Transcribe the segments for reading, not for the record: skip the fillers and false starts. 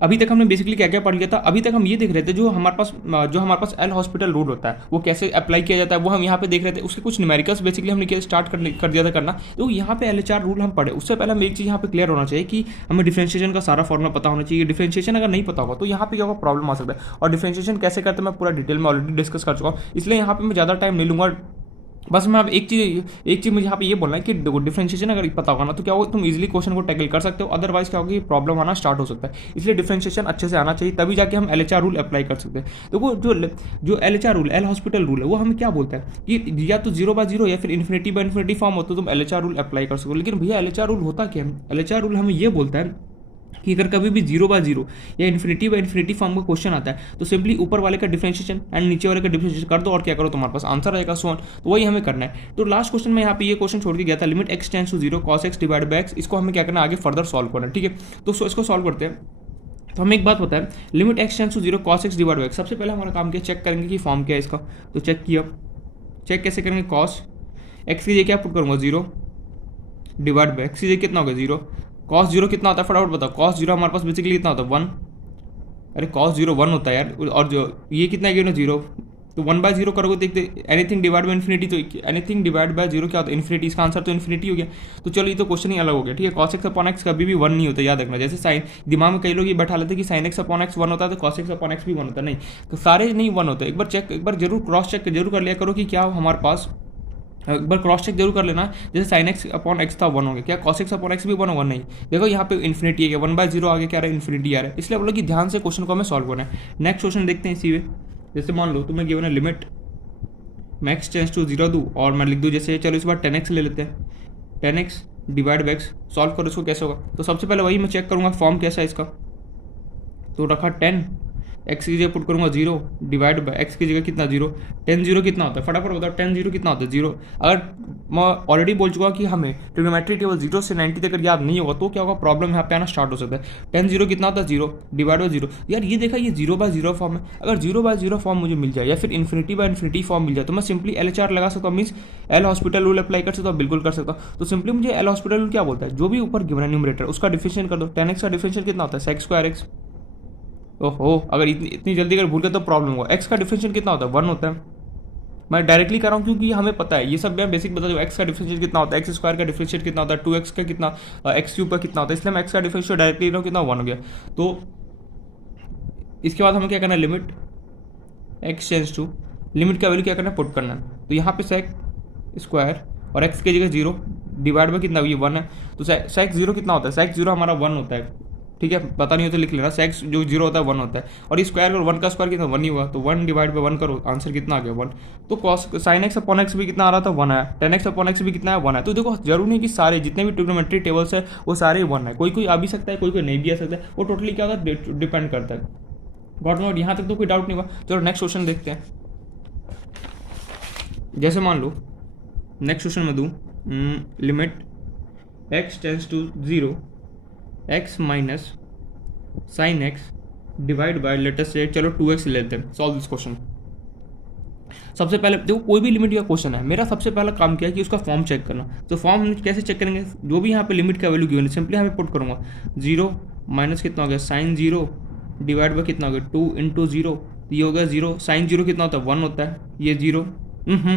अभी तक हमने बेसिकली क्या क्या पढ़ लिया था, अभी तक हम ये देख रहे थे जो हमारे पास एल हॉस्पिटल रूल होता है वो कैसे अप्लाई किया जाता है, वो हम यहाँ पे देख रहे थे। उसके कुछ न्यूमेरिकल्स बेसिकली हमने स्टार्ट कर दिया था करना। तो यहाँ पे LHR रूल हम पढ़े, उससे पहले हमें एक चीज़ यहाँ पे क्लियर होना चाहिए कि हमें डिफरेंशिएशन का सारा फॉर्मूला पता होना चाहिए। डिफरेंशिएशन अगर नहीं पता होगा तो यहाँ पे क्या होगा, प्रॉब्लम आ सकता है। और डिफरेंशिएशन कैसे करते हैं मैं पूरा डिटेल में ऑलरेडी डिस्कस कर चुका हूँ, इसलिए यहाँ पे मैं ज़्यादा टाइम नहीं लूँगा। बस मैं अब एक चीज़ मुझे यहाँ पे ये बोलना है कि डिफरेंशिएशन अगर पता होगा ना तो क्या होगा, तुम इजीली क्वेश्चन को टैकल कर सकते हो। अदरवाइज क्या होगा कि प्रॉब्लम आना स्टार्ट हो सकता है। इसलिए डिफरेंशिएशन अच्छे से आना चाहिए, तभी जाके हम LHR रूल अप्लाई कर सकते हैं। तो वो जो LHR rule, L hospital rule है, वो हमें क्या बोलता है कि या तो 0/0 या फिर इन्फिनिटी बाय इन्फिनिटी फॉर्म हो तो तुम LHR रूल अप्लाई कर सको। लेकिन भैया LHR रूल होता क्या है? LHR रूल हमें ये बोलता है कि अगर कभी भी 0/0 या इन्फिनिटी बाय इन्फिनिटी फॉर्म का क्वेश्चन आता है तो सिंपली ऊपर वाले का डिफरेंशिएशन एंड नीचे वाले का डिफरेंशिएशन कर दो और क्या करो, तुम्हारे पास आंसर आएगा। सो तो वही हमें करना है। तो लास्ट क्वेश्चन में यहाँ पे ये क्वेश्चन छोड़ के गया था, limit x tends to 0 cos x divide by x। इसको हमें क्या करना है, आगे फर्दर सॉल्व करना है, ठीक है। तो इसको सॉल्व करते हैं। तो हमें एक बात पता है, limit x tends to 0 cos x divide by x। सबसे पहले हमारा काम क्या, चेक करेंगे कि फॉर्म क्या है इसका। तो चेक किया, चेक कैसे करेंगे, cos x की जगह क्या पुट करूँगा 0 डिवाइड बाय x की जगह कितना होगा 0। कॉस 0 कितना होता है फटाफट बताओ, कॉस 0 हमारे पास बेसिकली कितना होता है 1। अरे कॉस 0 1 होता है यार, और जो ये कितना है ना 0, तो 1/0 करोगे देखते एनीथिंग डिवाइड बाय इन्फिनिटी, तो एनीथिंग डिवाइड बाय 0 क्या होता है इन्फिनिटी। इसका आंसर तो इन्फिनिटी हो गया। तो चलो ये तो क्वेश्चन ही अलग हो गया, ठीक है। cos x अपॉन x कभी भी 1 नहीं होता, याद रखना। जैसे साइन दिमाग में कई लोग ये बैठा लेते हैं कि sin x अपॉन x 1 होता है तो cos x अपॉन x भी 1 होता है, नहीं। तो सारे नहीं 1 होते। एक बार जरूर क्रॉस चेक जरूर कर लिया करो कि क्या हमारे पास, एक बार क्रॉस चेक जरूर कर लेना। जैसे sin x अपॉन x था 1 हो गया, क्या cos x अपॉन x भी 1 होगा, नहीं। देखो यहाँ पे इन्फिनिटी है, 1/0 आगे क्या रहा है, इन्फिनिटी आ रहा है। इसलिए बोलो कि ध्यान से क्वेश्चन को हमें सॉल्व करना है। नेक्स्ट क्वेश्चन देखते हैं इसी वे। जैसे मान लो तुम्हें गिवन है लिमिट मैं x टेंड्स टू 0 दूँ और मैं लिख दूँ जैसे, चलो इस बार 10x ले लेते हैं। 10x divide by x, solve करो इसको कैसे होगा। तो सबसे पहले वही मैं चेक करूँगा फॉर्म कैसा है इसका। तो रखा 10, x की जगह पुट करूँगा 0 डिवाइड बाय x की जगह कितना 0। 10 0 कितना होता है फटाफट बताओ, 10 0 कितना होता है 0। अगर मैं ऑलरेडी बोल चुका कि हमें ट्रिग्नोमेट्री टेबल 0 से 90 तक याद नहीं होगा तो क्या होगा, प्रॉब्लम यहाँ पे आना स्टार्ट हो सकता है। 10 0 कितना होता है 0 डिवाइड बाय 0। यार ये देखा, ये 0/0 फॉर्म है। अगर 0/0 फॉर्म मुझे मिल जाए या फिर इन्फिनिटी बाय इन्फिनिटी फॉर्म मिल जाए तो मैं सिंपली LHR लगा सकता हूँ, means L hospital rule apply कर सकता हूँ, बिल्कुल कर सकता हूँ। तो सिंपली मुझे एल हॉस्पिटल रूल क्या बोलता है, जो भी ऊपर गिवन है न्यूमरेटर उसका डिफरेंशिएशन कर दो। 10x का डिफरेंशिएशन कितना होता है sec स्क्वायर x। ओहो, अगर इतनी जल्दी अगर भूल गए तो प्रॉब्लम होगा। x का डिफरेंशिएशन कितना होता है 1 होता है। मैं डायरेक्टली कर रहा हूँ क्योंकि हमें पता है, ये सब मैं बेसिक बता दूँ। x का डिफरेंशिएशन कितना होता है, x स्क्वायर का डिफरेंशिएशन कितना होता है, 2x का कितना, x क्यूब का कितना होता है, इसलिए मैं x का डिफरेंशिएशन डायरेक्टली ले रहा हूँ, कितना 1 हो गया। तो इसके बाद हमें क्या करना है, limit x tends to, limit का वैल्यू क्या करना है, पुट करना है। तो यहाँ पे sec स्क्वायर और x की जगह 0 डिवाइड बाय कितना, ये 1 है। तो sec 0 कितना होता है, sec 0 हमारा 1 होता है, ठीक है। पता नहीं हो तो लिख लेना, sec जो 0 होता है 1 होता है। और ये स्क्वायर करो, 1 का स्क्वायर कितना 1 ही हुआ, तो 1 डिवाइड बाय 1 करो, आंसर कितना आ गया 1। तो cos sin x upon x भी कितना आ रहा था 1 आया, 10x अपॉन x भी कितना है 1 है। तो देखो जरूरी नहीं कि सारे जितने भी ट्रिग्नोमेट्री टेबल्स है वो सारे 1 है, कोई कोई आ भी सकता है, कोई कोई नहीं भी आ सकता है। वो टोटली क्या होता है, डिपेंड करता है। गॉट नोट, यहाँ तक तो कोई डाउट नहीं हुआ। चलो नेक्स्ट क्वेश्चन देखते हैं। जैसे मान लो नेक्स्ट क्वेश्चन में दूँ, limit x tends to 0 x minus sine x divide by latest से, चलो 2x लेते हैं। Solve this question. सबसे पहले देखो कोई भी लिमिट का क्वेश्चन है, मेरा सबसे पहला काम क्या है कि उसका फॉर्म चेक करना। तो फॉर्म हम कैसे चेक करेंगे, जो भी यहाँ पे लिमिट का वैल्यू गिवन है सिंपली हमें पुट करूँगा 0 माइनस कितना हो गया साइन 0 डिवाइड बाय कितना हो गया 2 इंटू 0, ये हो गया 0। साइन 0 कितना होता है 1 होता है, ये 0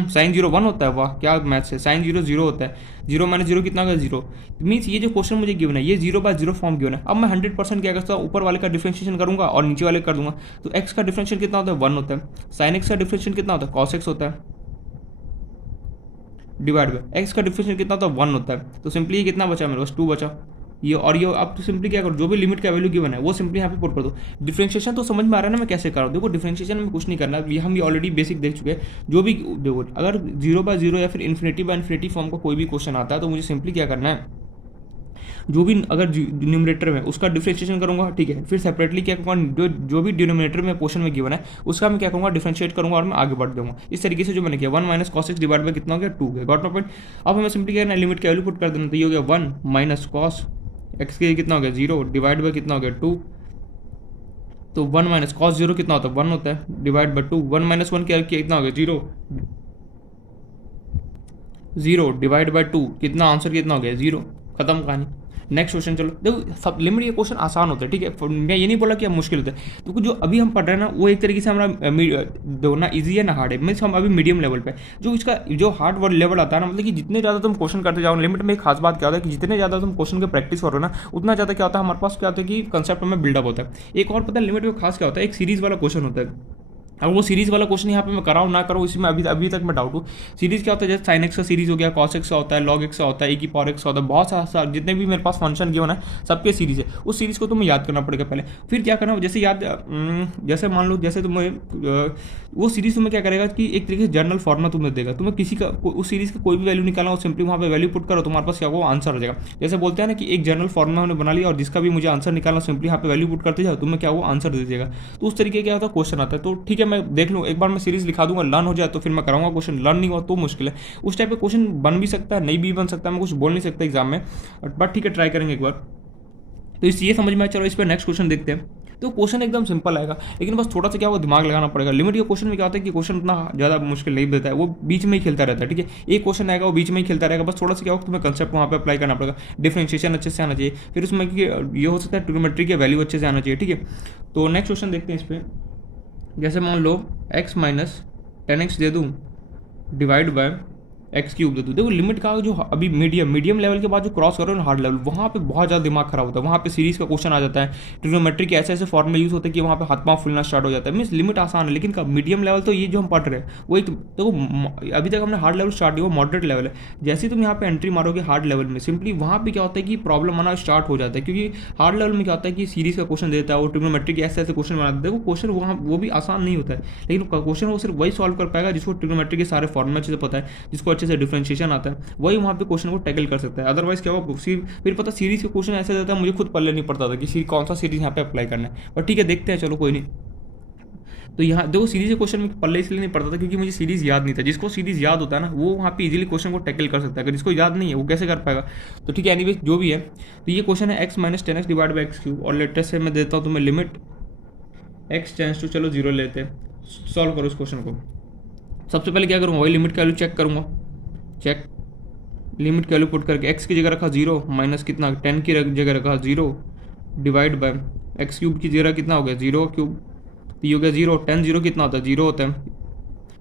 साइन 0 1 होता है, वाह क्या मैथ्स है। साइन 0 0 होता है, 0 माइनस 0 कितना होगा 0। मीन्स ये जो क्वेश्चन मुझे गिवन है ये 0/0 फॉर्म गिवन है। अब मैं 100% क्या करता हूँ, ऊपर वाले का डिफरेंशिएशन करूंगा और नीचे वाले कर दूंगा। तो x का डिफरेंशिएशन कितना होता है 1 होता है, साइन x का डिफरेंशिएशन कितना होता है cos x होता है, डिवाइड बाय x का डिफरेंशिएशन कितना होता है 1 होता है। तो सिंपली ये कितना बचा मेरे पास 2 बचा, ये और ये। अब तो सिंपली क्या करो, जो भी लिमिट का वैल्यू गिवन है वो सिंपली यहाँ पे पुट कर दो। डिफरेंशिएशन तो समझ में आ रहा है ना मैं कैसे कर रहा हूँ। देखो डिफरेंशिएशन में कुछ नहीं करना, ये हम ऑलरेडी बेसिक देख चुके हैं। जो भी देखो अगर 0/0 या फिर इन्फिनिटी बाय इन्फिनिटी फॉर्म का कोई भी क्वेश्चन आता है तो मुझे सिंपली क्या करना है, जो भी अगर न्यूमरेटर में उसका डिफरेंशिएशन करूंगा, ठीक है। फिर सेपरेटली क्या करूँगा, जो भी डिनोमिनेटर में पोर्शन में गिवन है उसका मैं क्या करूँगा, डिफरेंशिएट करूँगा और मैं आगे बढ़ दूंगा। इस तरीके से जो मैंने किया 1 minus cos x divide by कितना हो गया 2 गया। Got no point. अब हमें सिंपली क्या करना है, लिमिट का वैल्यू पुट कर देना। तो ये हो गया 1 माइनस cos x के कितना हो गया 0 डिवाइड बाय कितना हो गया 2। तो 1 माइनस cos 0 कितना होता है 1 होता है, डिवाइड बाय 2। 1 माइनस 1 क्या कितना हो गया 0, 0 डिवाइड बाय 2 कितना, आंसर कितना हो गया 0। खत्म कहानी। नेक्स्ट क्वेश्चन चलो, देखो सब लिमिट के क्वेश्चन आसान होते हैं, ठीक है, मैं ये नहीं बोला कि अब मुश्किल होता है, तो जो अभी हम पढ़ रहे हैं ना वो एक तरीके से हमारा दो ना ईजी है ना हार्ड है, मीन्स हम अभी मीडियम लेवल पे, जो इसका जो हार्ड वर्ड लेवल आता है ना, मतलब कि जितने ज़्यादा तुम क्वेश्चन करते जाओ, लिमिट में एक खास बात क्या होता है कि जितने ज़्यादा तुम क्वेश्चन की प्रैक्टिस करो ना, उतना ज़्यादा क्या होता है हमारे पास, क्या होता है कि कंसेप्ट में बिल्डअप होता है। एक और पता है लिमिट में खास क्या होता है, एक सीरीज वाला क्वेश्चन होता है। अब वो सीरीज वाला क्वेश्चन यहाँ पे मैं कराऊँ ना करूँ इसमें अभी तक मैं डाउट हूँ। सीरीज क्या होता है, जैसे साइन एक्स का सीरीज हो गया, कॉस एक्स का होता है, लॉग एक्स का होता है, e की पावर एक्स का होता है, बहुत सारा जितने भी मेरे पास फंक्शन गिवन है सबके सीरीज है। उस सीरीज को तुम्हें याद करना पड़ेगा पहले, फिर क्या करना, जैसे जैसे मान लो जैसे तुम्हें वो सीरीज तुम्हें क्या करेगा कि एक तरीके से जर्नल फॉर्मेट तुम्हें देगा, तुम्हें किसी का उस सीरीज का कोई भी वैल्यू निकालना हो, सिंपली वहाँ पे वैल्यू पुट करो, तुम्हारे पास क्या वो आंसर हो जाएगा। जैसे बोलते हैं ना कि एक जर्नल फॉर्मेट हमने बना लिया और जिसका भी मुझे आंसर निकालना, सिंपली यहाँ पे वैल्यू पुट करते जाओ, तुम्हें क्या वो आंसर दे दीजिएगा। तो उस तरीके क्या होता है क्वेश्चन आता है। तो ठीक है, मैं देख लूँ एक बार मैं सीरीज लिखा दूंगा, लर्न हो जाए तो फिर मैं कराऊंगा क्वेश्चन, लर्न नहीं हुआ तो मुश्किल है। उस टाइप का क्वेश्चन बन भी सकता है, नहीं भी बन सकता, मैं कुछ बोल नहीं सकता एग्जाम में, बट ठीक है ट्राई करेंगे एक बार। तो इस ये समझ में, चलो इस पर नेक्स्ट क्वेश्चन देखते हैं। तो क्वेश्चन एकदम सिंपल आएगा, लेकिन बस थोड़ा सा क्या होगा दिमाग लगाना पड़ेगा। लिमिट के क्वेश्चन में क्या होता है कि क्वेश्चन इतना ज़्यादा मुश्किल नहीं देता है, वो बीच में ही खेलता रहता है, ठीक है, एक क्वेश्चन आएगा वो बीच में ही खेलता रहेगा, बस थोड़ा सा क्या होगा तुम्हें कंसेप्ट वहाँ पे अप्लाई करना पड़ेगा, डिफरेंशिएशन अच्छे से आना चाहिए, फिर उसमें ये हो सकता है ट्रिग्नोमेट्री के वैल्यू अच्छे से आना चाहिए, ठीक है। तो नेक्स्ट क्वेश्चन देखते हैं इस पर, जैसे मान लो x माइनस 10x दे दूँ डिवाइड बाय एक्स क्यूब दे दूँ। देखो लिमिट का जो अभी मीडियम लेवल के बाद जो क्रॉस करो ना हार्ड लेवल, वहाँ पे बहुत ज़्यादा दिमाग खराब होता है, वहाँ पे सीरीज का क्वेश्चन आ जाता है, ट्रिग्नोमेट्री के ऐसे ऐसे फॉर्मूले यूज़ होते हैं कि वहाँ पे हाथ पाँव फुलना स्टार्ट हो जाता है। मीन्स लिमिट आसान है, लेकिन मीडियम लेवल तो ये जो हम पढ़ रहे हैं वो एक, देखो अभी तक हमने हार्ड लेवल स्टार्ट किया, वो मॉडरेट लेवल है। जैसे ही तुम यहाँ पे एंट्री मारोगे हार्ड लेवल में, सिंपली वहाँ पे क्या होता है कि प्रॉब्लम आना स्टार्ट हो जाता है, क्योंकि हार्ड लेवल में क्या होता है कि सीरीज का क्वेश्चन देता है, वो ट्रिग्नोमेट्री के ऐसे ऐसे क्वेश्चन बनाते हैं। देखो क्वेश्चन वहाँ वो भी आसान नहीं होता है, लेकिन क्वेश्चन वो सिर्फ वही सॉल्व कर पाएगा जिसको ट्रिग्नोमेट्री के सारे फॉर्मूले अच्छे से पता है, जिसको अच्छे से डिफरेंशिएशन आता है, वही वहाँ पे क्वेश्चन को टैकल कर सकता है। अदरवाइज क्या होगा, फिर पता सीरीज के क्वेश्चन ऐसा देता है, मुझे खुद पल्ले नहीं पड़ता था कि कौन सा सीरीज यहाँ पे अप्लाई करना है, पर ठीक है देखते हैं, चलो कोई नहीं। तो यहाँ देखो सीरीज के क्वेश्चन में पल्ले इसलिए नहीं पड़ता था क्योंकि मुझे सीरीज याद नहीं था। जिसको सीरीज याद होता है ना वो वहाँ पे इजीली क्वेश्चन को टैकल कर सकता है, अगर जिसको याद नहीं है वो कैसे कर पाएगा। तो ठीक है एनीवे जो भी है, तो ये क्वेश्चन है x minus 10x divide by x cube, और लेटेस्ट से मैं देता हूँ तुम्हें लिमिट x टेंस टू, चलो 0 लेते हैं, सॉल्व करो इस क्वेश्चन को। सबसे पहले क्या करूँगा, वही लिमिट का वैल्यू चेक करूँगा, चेक लिमिट की वैल्यू पुट करके x की जगह रखा 0 माइनस कितना 10 की जगह रखा 0 डिवाइड बाय एक्स क्यूब की जगह कितना हो गया 0 क्यूब, तो ये हो गया 0, 10 0 कितना होता है 0 होता है,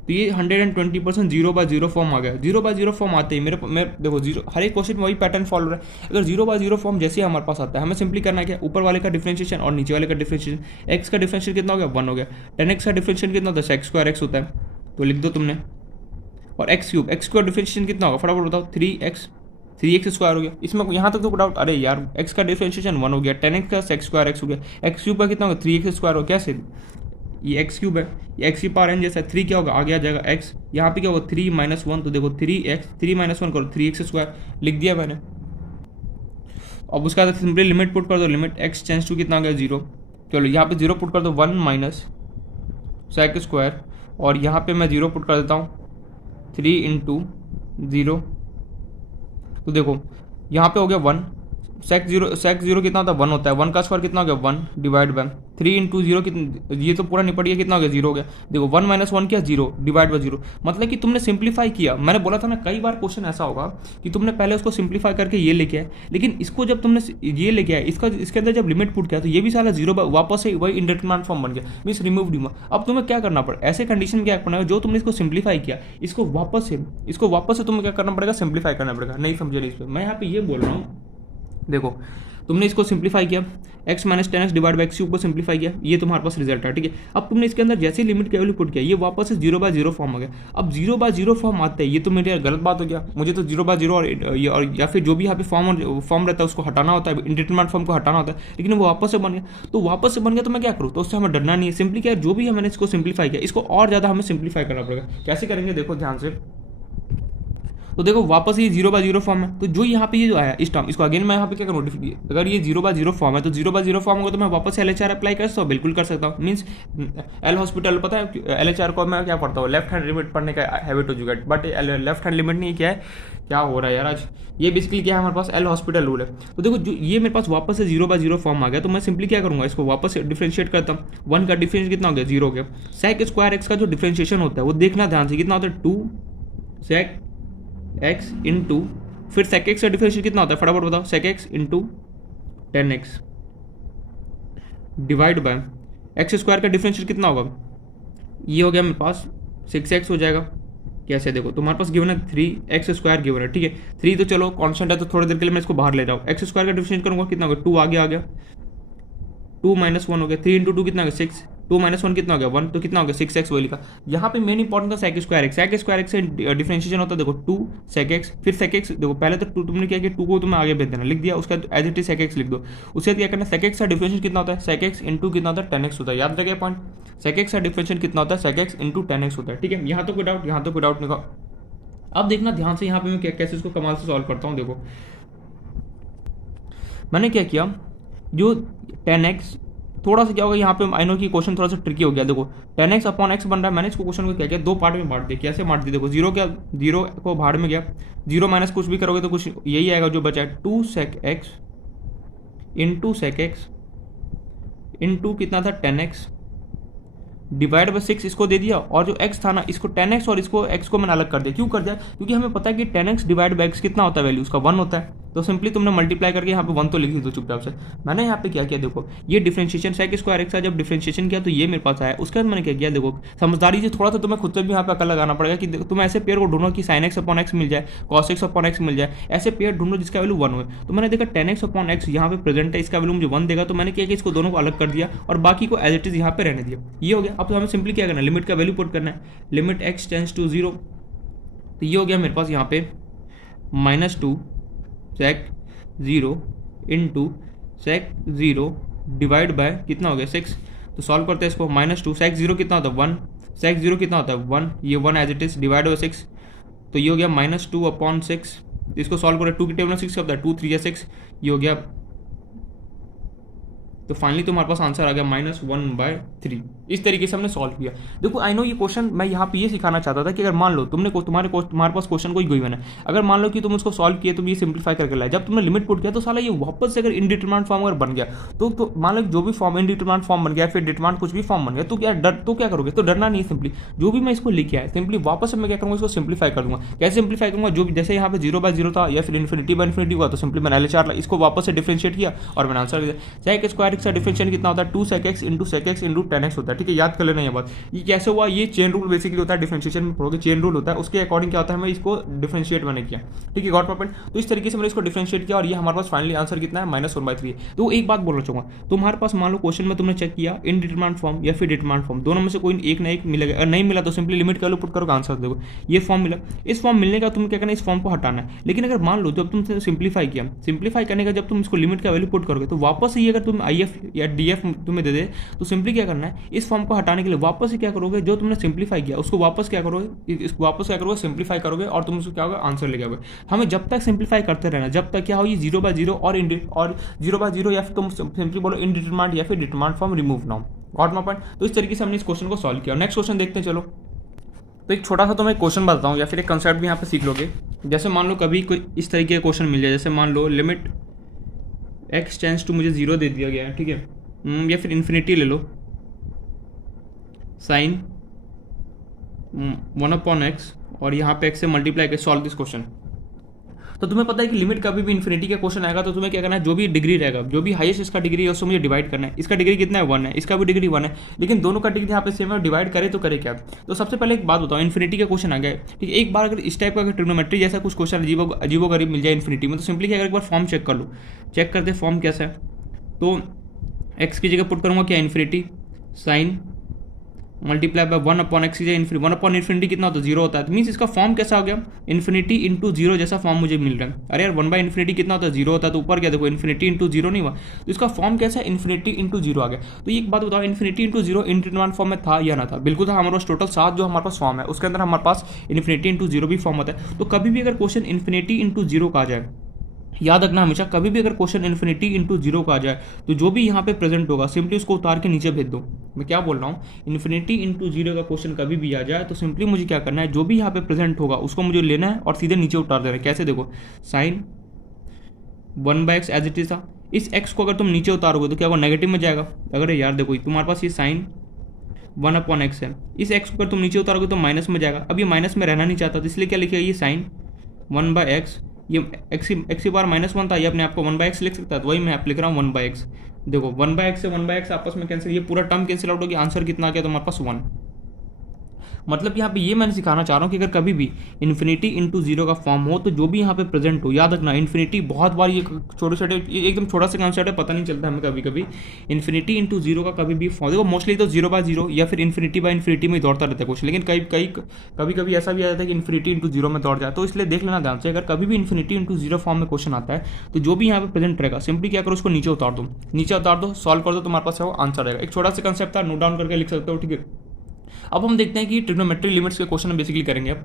तो ये 120% 0/0 फॉर्म आ गया। 0/0 फॉर्म आते ही मैं देखो 0 हर एक क्वेश्चन में वही पैटर्न फॉलो रहा है। अगर 0/0 फॉर्म जैसे ही हमारे पास आता है, हमें सिंपली करना है क्या, ऊपर वाले का डिफरेंशिएशन और नीचे वाले का डिफरेंशिएशन। एक्स का डिफरेंशिएशन कितना हो गया 1 हो गया, 10x का डिफरेंशिएशन कितना होता है x² होता है, तो लिख दो तुमने, और एक्स क्यूब डिफरेंशिएशन कितना होगा फटाफट बताओ 3x² हो गया। इसमें यहाँ तक तो डाउट, अरे यार x का डिफरेंशिएशन 1 हो गया, 10x का x² हो गया, एक्स क्यूब का कितना होगा 3x² हो, कैसे, ये एक्स क्यूब है, ये एक्स की पावर n जैसा है, 3 क्या होगा आगे आ जाएगा x, यहाँ पे क्या होगा 3 - 1, तो देखो 3 - 1 करो 3x² लिख दिया मैंने। अब उसके बाद सिंपली लिमिट पुट कर दो, लिमिट x टेंस टू कितना आ गया 0, चलो यहाँ पे 0 पुट कर दो 1 माइनस sec², और यहाँ पे मैं 0 पुट कर देता हूँ 3 × 0, तो देखो यहाँ पे हो गया 1, sec 0 कितना होता है 1 होता है, 1 का स्क्वायर कितना हो गया 1 डिवाइड बाय 3 × 0 कितना, ये तो पूरा निपट गया, कितना हो गया 0 हो गया। देखो 1 - 1 क्या 0 डिवाइड बाय 0, मतलब कि तुमने सिंप्लीफाई किया। मैंने बोला था ना कई बार क्वेश्चन ऐसा होगा कि तुमने पहले उसको सिंप्लीफाई करके ये लेके आए, लेकिन इसको जब तुमने ये लेके आए इसके अंदर जब लिमिट पुट किया तो ये भी सारा 0 वापस से वही इंडेटरमिनेट फॉर्म बन गया, मीन्स रिमूव डी। अब तुम्हें क्या करना पड़ेगा ऐसे कंडीशन में, क्या करना है, जो तुमने इसको सिंप्लीफाई किया इसको वापस से तुम्हें क्या करना पड़ेगा, सिंप्लीफाई करना पड़ेगा। नहीं समझे इस पर, मैं यहाँ पे ये बोल रहा हूँ, देखो तुमने इसको सिंप्लीफाई किया, x minus 10x divide by x cube को सिंप्लीफाई किया, ये तुम्हारे पास रिजल्ट है, ठीक है। अब तुमने इसके अंदर जैसे लिमिट की वैल्यू पुट किया, ये वापस से 0/0 फॉर्म आ गया। अब 0/0 फॉर्म आता है, ये तो मेरे गलत बात हो गया, मुझे तो 0/0 और या फिर जो भी यहाँ पे फॉर्म रहता है उसको हटाना होता है, इंडिटरमिनेट फॉर्म को हटाना होता है, लेकिन वो वापस से बन गया। तो वापस से बन गया तो मैं क्या करूँ, तो उससे हमें डरना नहीं है, सिंपली क्या जो भी मैंने इसको सिंप्लीफाई किया इसको और ज़्यादा हमें सिंप्लीफाई करना पड़ेगा। कैसे करेंगे देखो ध्यान से, तो देखो वापस ये 0/0 फॉर्म है, तो जो यहाँ पे ये जो आया इस टर्म, इसको अगेन मैं यहाँ पे क्या करूँ, अगर ये 0/0 फॉर्म है तो 0/0 फॉर्म होगा तो मैं वापस LHR अप्लाई कर सकता हूँ, बिल्कुल कर सकता हूँ। मीन्स एल हॉस्पिटल पता है LHR को मैं क्या पढ़ता हूँ, लेफ्ट हैंड लिमिट पढ़ने का हैबिट हो चुका है, बट लेफ्ट हैंड लिमिट नहीं, क्या है क्या हो रहा है यार आज, ये बेसिकली क्या है हमारे पास एल हॉस्पिटल रूल है। तो देखो जो ये मेरे पास वापस से 0/0 फॉर्म आ गया, तो मैं सिंपली क्या करूँगा, इसको वापस से डिफरेंशिएट करता हूँ। 1 का डिफरेंस कितना हो गया 0 हो गया, sec² x का जो डिफरेंशिएशन होता है वो देखना ध्यान से, कितना होता है 2 sec x × फिर sec x का डिफरेंशियल कितना होता है, फटाफट बताओ, sec x into 10x divide by x square का डिफरेंशियल कितना होगा, ये हो गया मेरे पास 6x हो जाएगा। कैसे देखो, तुम्हारे पास गिवन है 3x स्क्वायर गिवन है, ठीक है। 3 तो चलो कांस्टेंट है, तो थोड़ी देर के लिए मैं इसको बाहर ले रहा हूँ। एक्स स्क्वायर का डिफरेंशियल करूँगा कितना होगा, 2 आगे आ गया, 2 माइनस 1 हो गया, 3 इंटू 2 कितना हो गया 6, 2 माइनस 1 कितना हो गया 1, तो कितना हो गया 6x वही लिखा। यहाँ पे मेन इंपॉर्टेंट था sec square x, sec square x से डिफरेंशिएशन होता है देखो 2 सेक एक्स, फिर सेक एक्स देखो पहले तो 2 तुमने क्या किया 2 को तुम्हें आगे भेज देना, लिख दिया, उसका as it is sec x लिख दो। उससे क्या करना, सेक एक्स का डिफरेंशिएशन कितना होता है, सेक एक्स इंटू कितना होता है 10x होता है, याद रखिए पॉइंट, सेक एक्स का डिफरेंशिएशन कितना होता है, सेक एक्स इंटू 10x होता है, ठीक है। यहाँ तो कोई डाउट, यहाँ तो कोई डाउट नहीं का। अब देखना ध्यान से यहाँ पे मैं कैसे इसको कमाल से सॉल्व करता हूँ। देखो मैंने क्या किया, जो 10x थोड़ा सा क्या होगा यहाँ पे, आई नो कि क्वेश्चन थोड़ा सा ट्रिकी हो गया। देखो 10x अपॉन x बन रहा है, मैंने इसको क्वेश्चन को क्या किया, 2 पार्ट में बांट दिया। कैसे बांट दिया, देखो 0 को भाड़ में गया, 0 माइनस कुछ भी करोगे तो कुछ यही आएगा जो बचा है, 2 sec x into sec x into कितना था 10x डिवाइड बाय 6 इसको दे दिया, और जो x था ना इसको 10x और इसको x को मैंने अलग कर दिया। क्यों कर दिया, क्योंकि हमें पता है कि 10x डिवाइड बाय x कितना होता है, वैल्यू उसका 1 होता है। तो सिंपली तुमने मल्टीप्लाई करके यहाँ पे 1 तो लिख दी दो चुपचाप से। मैंने यहाँ पे क्या किया, देखो ये डिफरेंशिएशन सेक स्क्वायर एक्स का जब डिफरेंशिएशन किया तो ये मेरे पास आया। उसके बाद मैंने क्या किया, देखो समझदारी से थोड़ा सा तुम्हें खुद से भी यहाँ पे अकल लगाना पड़ेगा कि तुम ऐसे पेयर को ढूंढो कि साइन एक्स अपॉन एक्स मिल जाए, कॉस एक्स अपॉन एक्स मिल जाए, ऐसे पेयर ढूंढो जिसका वैल्यू 1 हो। तो मैंने देखा 10x अपॉन एक्स यहाँ पे प्रेजेंट है, इसका वैल्यू मुझे 1 देगा, तो मैंने क्या किया, इसको दोनों को अलग कर दिया और बाकी को एज इट इज यहाँ पे रहने दिया। ये हो गया। अब तो हमें सिंपली क्या करना है, लिमिट का वैल्यू पुट करना है, लिमिट x टेंड्स टू 0, तो ये हो गया मेरे पास यहाँ पे -2 sec 0 into sec 0 divide by कितना हो गया 6। तो सॉल्व करते हैं इसको, -2 sec 0 कितना होता है 1, sec 0 कितना होता है 1, ये 1 as it is divide by 6, तो ये हो गया -2 अपॉन 6। इसको सॉल्व करें, 2 की टेबल में 6 होता है, 2 3 6, ये हो गया। तो फाइनली तुम्हारे पास आंसर आ गया -1/3। इस तरीके से हमने सॉल्व किया। देखो आई नो ये क्वेश्चन मैं यहाँ पे ये सिखाना चाहता था कि अगर मान लो तुम्हारे पास क्वेश्चन कोई गिवन है, अगर मान लो कि तुम उसको सॉल्व किए, तुम ये सिंप्लीफाई करके लाए, जब तुमने लिमिट पुट किया तो साला ये वापस से अगर इनडिटरमिनेंट फॉर्म अगर बन गया तो मान लो जो भी फॉर्म इनडिटरमिनेंट फॉर्म बन गया, फिर डिटरमिनेंट कुछ भी फॉर्म बन गया, तो क्या करोगे, तो डरना नहीं है। सिंपली जो भी मैं इसको लिख आया, सिंपली वापस से मैं क्या करूँगा, इसको सिंप्लीफाई कर दूंगा। कैसे सिंप्लीफाई करूँगा, जो भी जैसे यहाँ पे 0/0 था या फिर इन्फिनिटी हुआ, तो सिंपली मैंने LHR इसको वापस से डिफरेंशिएट किया और मैंने आंसर दिया। सेक स्क्वायर का डिफरेंशिएशन कितना होता है, 2 sec x into sec x into 10x होता है, ठीक है, याद कर लेना ये बात। ये कैसे हुआ, ये चेन रूल बेसिकली होता है, डिफरेंशिएशन में पढ़ोगे चेन रूल होता है, उसके अकॉर्डिंग क्या होता है, हमें इसको डिफरेंशिएट मैंने किया, ठीक है, गॉट माय पॉइंट। तो इस तरीके से मैंने इसको डिफरेंशिएट किया और ये हमारे पास फाइनली आंसर कितना है, -1/3। तो एक बात बोलना चाहूँगा, तुम्हारे पास मान लो क्वेश्चन में तुमने चेक किया इनडिटरमिनेंट फॉर्म या फिर डिटरमिनेंट फॉर्म, दोनों में से कोई एक ना एक मिलेगा, अगर नहीं मिला तो सिंपली लिमिट का वैल्यू पुट करोगे, आंसर देखो ये फॉर्म मिला। इस फॉर्म मिलने का तुम क्या करना है, इस फॉर्म को हटाना है। लेकिन अगर मान लो जब तुमसे सिंप्लीफाई किया, सिंप्लीफाई करने का जब तुम इसको लिमिट का वैल्यू पुट करोगे, तो वापस ही अगर तुम IF या DF तुम्हें दे दे, तो सिंपली क्या करना है, इस फॉर्म को हटाने के लिए वापस से क्या करोगे, जो तुमने सिंप्लीफाई किया उसको वापस क्या करोगे, इसको वापस क्या करोगे, सिंप्लीफाई करोगे और तुम उसको क्या होगा, आंसर लेके आओगे। हमें जब तक सिंप्लीफाई करते रहना, जब तक क्या हो, ये 0/0 और 0/0 या फिर तुम सिंपली बोलो इनडिटरमिनेंट या फिर डिटरमिनेंट फॉर्म रिमूव ना हो, गॉट माय पॉइंट। तो इस तरीके से हमने इस क्वेश्चन को सॉल्व किया। नेक्स्ट क्वेश्चन देखते हैं, चलो। तो एक छोटा सा तो मैं क्वेश्चन बताता हूँ या फिर एक कंसेप्ट भी यहाँ पे सीख लोगे। जैसे मान लो कभी कोई इस तरीके का क्वेश्चन मिल जाए, जैसे मान लो लिमिट x टेंड्स टू मुझे 0 दे दिया गया है, ठीक है, या फिर इन्फिनिटी ले लो, साइन 1/x और यहाँ पे x से मल्टीप्लाई करके सॉल्व दिस क्वेश्चन। तो तुम्हें पता है कि लिमिट कभी भी इन्फिनिटी का क्वेश्चन आएगा तो तुम्हें क्या करना है, जो भी डिग्री रहेगा, जो भी हाईएस्ट इसका डिग्री है उसको मुझे डिवाइड करना है। इसका डिग्री कितना है 1 है, इसका भी डिग्री 1 है, लेकिन दोनों का डिग्री यहाँ पे सेम है, डिवाइड करे तो करे क्या। तो सबसे पहले एक बात बताओ, इन्फिनिटी का क्वेश्चन आ गया, ठीक है। एक बार अगर इस टाइप का ट्रिग्नोमेट्री जैसा कुछ क्वेश्चन अजीबो गरीब मिल जाए इन्फिनिटी में, तो सिंपली क्या, एक बार फॉर्म चेक कर लो, चेक करते फॉर्म कैसा है। तो एक्स की जगह पुट करूँगा क्या, infinity sign multiply by 1/x की जगह 1/∞ कितना होता है, 0 होता है। मीन्स इसका फॉर्म कैसा हो गया, इन्फिनिटी इंटू 0 जैसा फॉर्म मुझे मिल रहा है। अरे यार 1/∞ कितना होता है, 0 होता है, तो ऊपर क्या देखो इन्फिनिटी इंटू 0 नहीं हुआ, तो इसका फॉर्म कैसा है, इन्फिनिटी इंटू 0 आ गया। तो ये एक बात बताओ, इन्फिनिटी इंटू 0 इनडिटरमिनेंट फॉर्म में था या ना था, बिल्कुल था। हमारे पास टोटल 7 जो हमारे पास फॉर्म है उसके अंदर हमारे पास इन्फिनिटी इंटू 0 भी फॉर्म होता है। तो कभी भी अगर क्वेश्चन इन्फिनिटी इंटू 0 का आ जाए, याद रखना हमेशा, कभी भी अगर क्वेश्चन इन्फिनिटी इंटू 0 का आ जाए तो जो भी यहाँ पे प्रेजेंट होगा सिंपली उसको उतार के नीचे भेज दो। मैं क्या बोल रहा हूँ, इन्फिनिटी इंटू 0 का क्वेश्चन कभी भी आ जाए तो सिंपली मुझे क्या करना है, जो भी यहाँ पे प्रेजेंट होगा उसको मुझे लेना है और सीधे नीचे उतार देना है। कैसे देखो, sign 1/x as it is था, इस x को अगर तुम नीचे उतारोगे तो क्या होगा, नेगेटिव में जाएगा। अगर यार देखो तुम्हारे पास ये साइन 1/x है, इस x को अगर तुम नीचे उतारोगे तो माइनस में जाएगा। अब ये माइनस में रहना नहीं चाहता, तो इसलिए क्या लिखेगा, ये साइन 1/x, ये एक्स की पावर -1 था, ये अपने आप को 1/x लिख सकता है, तो वही मैं आप लिख रहा हूँ 1/x। देखो 1/x से 1/x आपस में कैंसिल, ये पूरा टर्म कैंसिल आउट हो गया, आंसर कितना आ गया तुम्हारे पास 1। मतलब यहाँ पे ये मैंने सिखाना चाह रहा हूँ कि अगर कभी भी इन्फिनिटी इंटू जीरो का फॉर्म हो तो जो भी यहाँ पे प्रेजेंट हो, याद रखना इन्फिनिटी बहुत बार ये छोटे छोटे एकदम छोटा सा कंसेप्ट है, पता नहीं चलता हमें कभी कभी। इन्फिनिटी इंटू जीरो का कभी भी फॉर्म, देखो मोस्टली तो 0/0 या फिर इन्फिनिटी बाय इन्फिनिटी में दौड़ता रहता है कुछ, लेकिन कभी कभी ऐसा भी आ जाता है कि इन्फिनिटी इंटू जीरो में दौड़ जाए, तो इसलिए देख लेना ध्यान से। अगर कभी भी इन्फिनिटी इंटू जीरो फॉर्म में क्वेश्चन आता है तो जो भी यहाँ पे प्रेजेंट रहेगा सिंपली क्या करो, उसको नीचे उतार दो, नीचे उतार दो, सॉल्व कर दो, तुम्हारे पास वो आंसर रहेगा। एक छोटा सा कंसेप्ट था, नोट डाउन करके लिख सकते हो, ठीक है। अब हम देखते हैं कि ट्रिग्नोमेट्री लिमिट्स के क्वेश्चन हम बेसिकली करेंगे अब।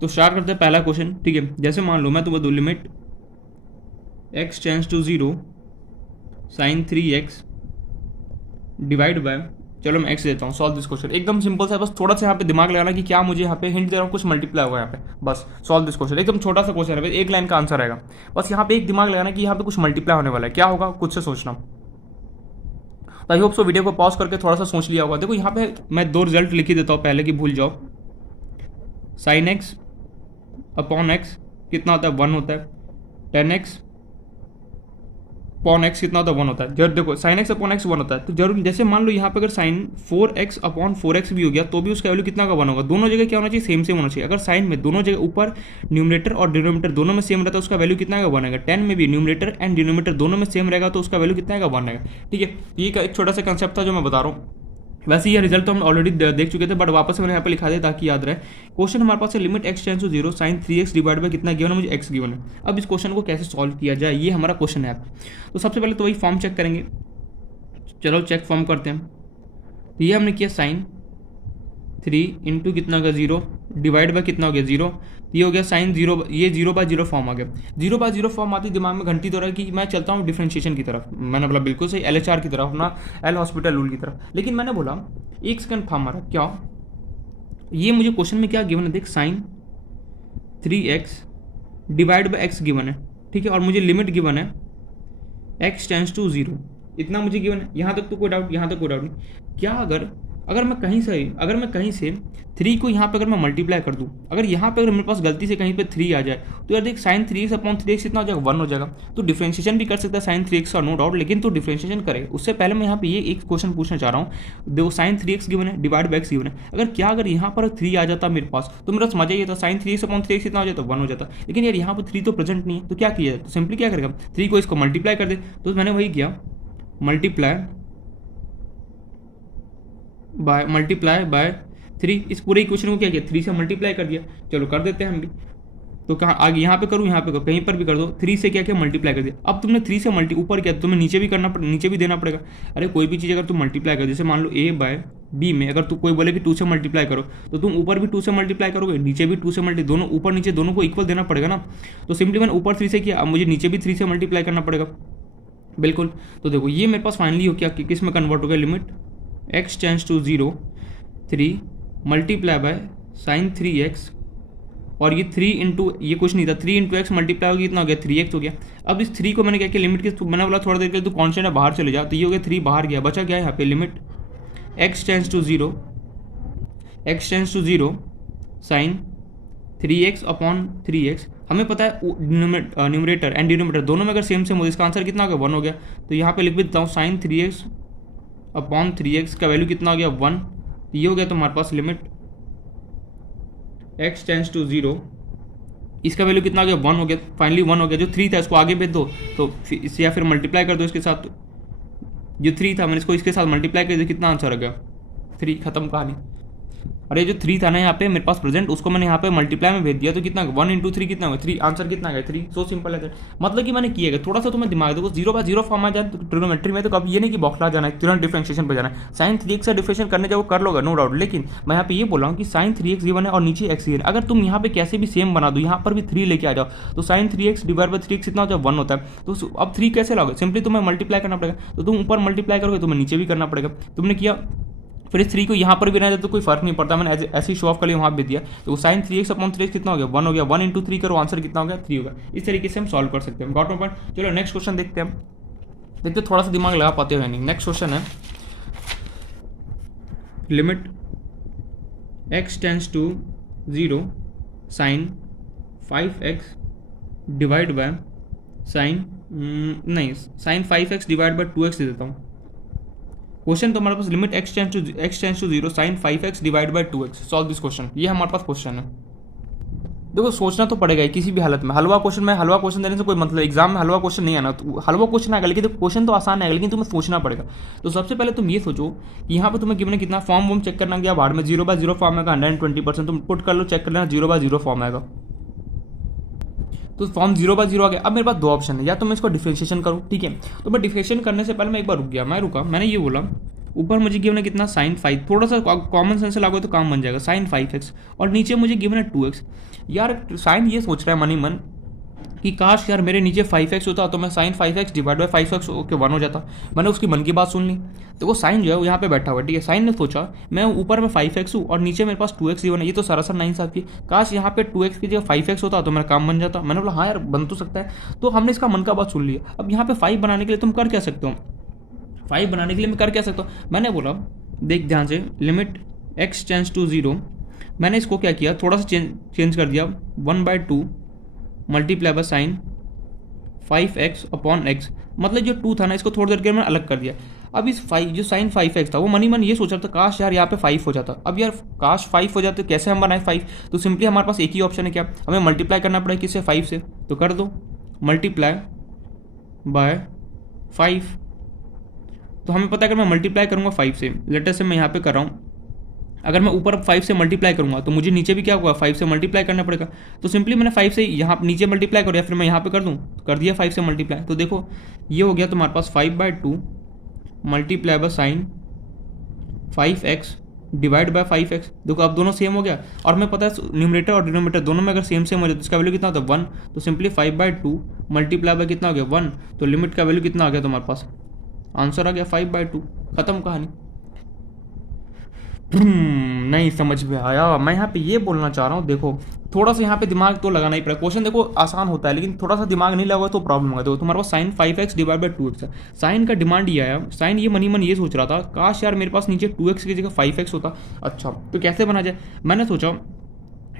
तो स्टार्ट करते हैं पहला क्वेश्चन, ठीक है। जैसे मान लो मैं तुम्हें दो limit x tends to 0 sin 3x divide by, चलो मैं x देता हूँ, सॉल्व दिस क्वेश्चन। एकदम सिंपल सा, बस थोड़ा सा यहाँ पे दिमाग लगाना कि क्या मुझे यहाँ पे हिंट दे रहा हूँ, कुछ मल्टीप्लाई होगा यहाँ पे, बस सॉल्व दिस क्वेश्चन। एकदम छोटा सा क्वेश्चन है, एक लाइन का आंसर आएगा, बस यहाँ पे एक दिमाग लगाना कि यहाँ पे कुछ मल्टीप्लाई होने वाला है, क्या होगा कुछ से सोचना। तो आई होप सो वीडियो को पॉज करके थोड़ा सा सोच लिया होगा। देखो यहाँ पे मैं दो रिजल्ट लिख ही देता हूँ पहले, कि भूल जाओ। साइन एक्स अपॉन एक्स कितना होता है, 1 होता है। 10x अपॉन एक्स कितना होता है, 1 होता है। जब देखो साइन एक्स अपॉन एक्स 1 होता है, तो जरूर जैसे मान लो यहाँ पे अगर साइन 4x अपॉन 4x भी हो गया तो भी उसका वैल्यू कितना का 1 होगा। दोनों जगह क्या होना चाहिए, सेम होना चाहिए। अगर साइन में दोनों जगह ऊपर न्यूमरेटर और डिनोमिनेटर दोनों में सेम रहता है, उसका वैल्यू कितना का 1 आएगा। 10 में भी न्यूमरेटर एंड डिनोमिनेटर दोनों में सेम रहेगा तो उसका वैल्यू कितना का 1 आएगा, ठीक है। ये एक छोटा सा कंसेप्ट था जो मैं बता रहा हूँ। वैसे ये रिजल्ट तो हम ऑलरेडी देख चुके थे, बट वापस से मैंने यहाँ पे लिखा दिया ताकि याद रहे। क्वेश्चन हमारे पास है limit x tends to 0 sin 3x divide by कितना गिवन है, मुझे x गिवन है। अब इस क्वेश्चन को कैसे सॉल्व किया जाए, ये हमारा क्वेश्चन है। तो सबसे पहले तो वही फॉर्म चेक करेंगे, चलो चेक फॉर्म करते हैं। तो ये हमने किया साइन 3 इंटू कितना का 0 डिवाइड बाय कितना हो गया 0, ये हो गया साइन 0, ये 0/0 फॉर्म आ गया। 0/0 फॉर्म आती दिमाग में घंटी दौड़ा कि मैं चलता हूँ डिफरेंशिएशन की तरफ, मैंने बोला बिल्कुल सही, LHR की तरफ, अपना एल हॉस्पिटल रूल की तरफ। लेकिन मैंने बोला एक सेकंड फॉर्म आ रहा, क्या ये मुझे क्वेश्चन में क्या गिवन है, देख sine 3x divide by x given है, ठीक है, और मुझे लिमिट गिवन है x टेंड्स टू 0, इतना मुझे गिवन है। यहाँ तक तो कोई डाउट, यहाँ तक कोई डाउट नहीं। क्या अगर मैं कहीं से 3 को यहाँ पे अगर मैं मल्टीप्लाई कर दूँ, अगर यहाँ पे अगर मेरे पास गलती से कहीं पे 3 आ जाए तो यार देख साइन 3x अपॉन 3x कितना हो जाएगा, 1 हो जाएगा। तो डिफरेंशिएशन भी कर सकता है साइन 3x का, नो डाउट, लेकिन तो डिफरेंशिएशन करे उससे पहले मैं यहाँ पे ये एक क्वेश्चन पूछना चाह रहा हूँ। देखो साइन 3x गिवन है डिवाइड बाय x गिवन है, अगर यहाँ पर 3 आ जाता मेरे पास तो मेरा समझ ये था साइन 3x अपॉन 3x कितना हो जाता, 1 हो जाता। लेकिन यार यहाँ पर 3 तो प्रेजेंट नहीं है, तो क्या किया जाए, तो सिंपली क्या करेगा, 3 को इसको मल्टीप्लाई कर दे। तो मैंने वही किया, मल्टीप्लाई बाय 3, इस पूरे इक्वेशन को क्या किया, 3 से मल्टीप्लाई कर दिया। चलो कर देते हैं हम भी, तो कहाँ आगे यहाँ पे करूँ, यहाँ पे करो, कहीं पर भी कर दो, 3 से क्या मल्टीप्लाई कर दिया। अब तुमने 3 से ऊपर किया, तुम्हें नीचे भी नीचे भी देना पड़ेगा। अरे कोई भी चीज़ अगर तुम मल्टीप्लाई कर, जैसे मान लो a/b में अगर तू कोई बोले कि 2 से मल्टीप्लाई करो, तो तुम ऊपर भी 2 से मल्टीप्लाई करोगे, नीचे भी 2 से दोनों ऊपर नीचे दोनों को इक्वल देना पड़ेगा ना। तो सिंपली मैंने ऊपर 3 से किया, अब मुझे नीचे भी 3 से मल्टीप्लाई करना पड़ेगा, बिल्कुल। तो देखो ये मेरे पास फाइनली हो क्या, किस में कन्वर्ट हो गया, limit x tends to 0 3 multiply by sine 3x, और ये 3 इंटू, ये कुछ नहीं था, 3 इंटू एक्स मल्टीप्लाई हो गया, कितना हो गया 3x हो गया। अब इस 3 को मैंने क्या किया, लिमिट की मैंने बोला थोड़ा देर के लिए तो कॉन्स्टेंट है बाहर चले जाओ, तो ये हो गया 3 बाहर गया, बचा क्या है यहाँ पे limit x tends to 0 sine 3x upon 3x। हमें पता है न्यूमरेटर एंड डिनोमिनेटर दोनों में अगर सेम हो, इसका आंसर कितना हो गया, 1 हो गया। तो यहाँ पे लिख भी देता हूँ साइन 3x अपॉन 3x का वैल्यू कितना हो गया, 1। ये हो गया तुम्हारे पास लिमिट x टेंड्स टू 0, इसका वैल्यू कितना हो गया, 1 हो गया, फाइनली 1 हो गया। जो 3 था इसको आगे भेज दो, तो इससे या फिर मल्टीप्लाई कर दो इसके साथ, जो 3 था मैंने इसको इसके साथ मल्टीप्लाई कर दिया, कितना आंसर आ गया 3, खत्म कहानी। अरे जो 3 था ना यहाँ पे मेरे पास प्रेजेंट, उसको मैंने यहाँ पे मल्टीप्लाई में भेज दिया, तो कितना 1 इंटू 3 कितना होगा 3, आंसर कितना आ गया 3। सो सिंपल है, मतलब कि मैंने किया गया थोड़ा सा तुम्हें दिमाग देखो, 0/0 फॉर्म आ जाए तो ट्रिग्नोमेट्री में, तो कभी ये नहीं कि बौखला जाना है, तुरंत डिफरेंशिएशन पे जाना है। साइन 3x से डिफरेंशिएशन करने जाओ कर लोगे नो डाउट, लेकिन मैं यहाँ पे ये बोल रहा हूँ कि साइन 3x गिवन है और नीचे x गिवन है, अगर तुम यहाँ पे कैसे भी सेम बना दो, यहाँ पर भी 3 लेके आ जाओ, तो sign 3x divide bye 3x कितना होता है 1 होता है। तो अब 3 कैसे लाओगे, सिंपली तुम्हें मल्टीप्लाई करना पड़ेगा, तो तुम ऊपर मल्टीप्लाई करोगे तुम्हें नीचे भी करना पड़ेगा। तुमने किया, फिर इस 3 को यहाँ पर भी रहने दे तो कोई फर्क नहीं पड़ता, मैंने ऐसे ही शो ऑफ कर लिया वहाँ भी दिया। तो साइन 3x अपॉन 3x कितना हो गया, 1 हो गया, 1 इंटू 3 करो, आंसर कितना हो गया 3 होगा। इस तरीके से हम सॉल्व कर सकते हैं, गॉट माय पॉइंट। चलो नेक्स्ट क्वेश्चन देखते हैं, देखते थोड़ा सा दिमाग लगा पाते हो नहीं। नेक्स्ट क्वेश्चन है limit x tends to 0 sine 5x divide by sine, नहीं sine 5x divide by 2x दे देता हूँ। क्वेश्चन तो हमारे पास limit x tends to 0 sine 5x divide by 2x, solve this question, ये हमारे पास क्वेश्चन है। देखो सोचना तो पड़ेगा ही किसी भी हालत में। हलवा क्वेश्चन देने से कोई मतलब, एग्जाम में हलवा क्वेश्चन नहीं आना, तो हलवा क्वेश्चन आएगा लेकिन क्वेश्चन तो आसान आएगा, लेकिन तुम्हें सोचना पड़ेगा। तो सबसे पहले तुम ये सोचो कि यहाँ पे तुम्हें गिवन है कितना, फॉर्म वॉर्म चेक करना गया बाहर में, 0/0 फॉर्म आएगा, 120%, तुम पुट कर लो, चेक कर लेना 0/0 फॉर्म आएगा। तो फॉर्म 0/0 आ गया। अब मेरे पास दो ऑप्शन है, या तो मैं इसको डिफरेंशिएशन करूँ, ठीक है। तो मैं डिफरेंशिएशन करने से पहले मैं एक बार रुक गया, मैंने ये बोला ऊपर मुझे गिवन है कितना साइन 5, थोड़ा सा कॉमन सेंस से लागू तो काम बन जाएगा, साइन 5x, और नीचे मुझे गिवन है 2x। यार साइन ये सोच रहा है मन ही मन कि काश यार मेरे नीचे 5x होता तो मैं sign 5x divide by 5x okay 1 हो जाता। मैंने उसकी मन की बात सुन ली। तो वो साइन जो है वो यहाँ पे बैठा हुआ, ठीक है। साइन ने सोचा मैं ऊपर में 5x हूँ और नीचे मेरे पास 2x गिवन है, ये तो सरासर नाइंसाफी। काश यहाँ पे 2x की जगह 5x होता तो मेरा काम बन जाता। मैंने बोला हाँ यार बन तो सकता है। तो हमने इसका मन का बात सुन लिया। अब यहाँ पे 5 बनाने के लिए तुम कर क्या सकते हो, 5 बनाने के लिए मैं कर क्या सकता हूँ। मैंने बोला देख ध्यान से, लिमिट x टेंस टू 0, मैंने इसको क्या किया, थोड़ा सा चेंज कर दिया, 1/2 multiply by sign 5x upon x, मतलब जो 2 था ना इसको थोड़ी देर के मैंने अलग कर दिया। अब इस 5 जो साइन 5x था वो मनी मन ये सोच रहा था काश यार यहाँ पे 5 हो जाता। अब यार काश 5 हो जाते, कैसे हम बनाए 5, तो सिंपली हमारे पास एक ही ऑप्शन है, क्या हमें मल्टीप्लाई करना पड़ेगा किससे, 5 से। तो कर दो मल्टीप्लाई बाय 5। तो हमें पता है अगर मैं मल्टीप्लाई करूँगा 5 से, लेटर से मैं यहाँ पे कर रहा हूँ, अगर मैं ऊपर 5 से मल्टीप्लाई करूँगा तो मुझे नीचे भी क्या होगा 5 से मल्टीप्लाई करना पड़ेगा। तो सिंपली मैंने 5 से यहाँ नीचे मल्टीप्लाई करूँ या फिर मैं यहाँ पे कर दूँ, कर दिया 5 से मल्टीप्लाई। तो देखो ये हो गया तुम्हारे पास 5/2 multiply by sign 5x divide bye 5x। देखो अब दोनों सेम हो गया, और हमें पता है न्यूमरेटर और डिनोमिनेटर दोनों में अगर सेम हो जाए तो इसका वैल्यू कितना होता है 1। तो सिंपली 5/2 मल्टीप्लाई बाय कितना हो गया 1, तो लिमिट का वैल्यू कितना आ गया तुम्हारे पास, आंसर आ गया 5/2, खत्म कहानी। नहीं समझ में आया। मैं यहाँ पे ये बोलना चाह रहा हूँ, देखो थोड़ा सा यहाँ पे दिमाग तो लगाना ही पड़ेगा। क्वेश्चन देखो आसान होता है लेकिन थोड़ा सा दिमाग नहीं लगा तो प्रॉब्लम होगा। देखो तुम्हारे पास sign 5x divide by 2x है, साइन का डिमांड ये आया, साइन ये मनी मन ये सोच रहा था काश यार मेरे पास नीचे 2x की जगह 5x होता। अच्छा तो कैसे बना जाए, मैंने सोचा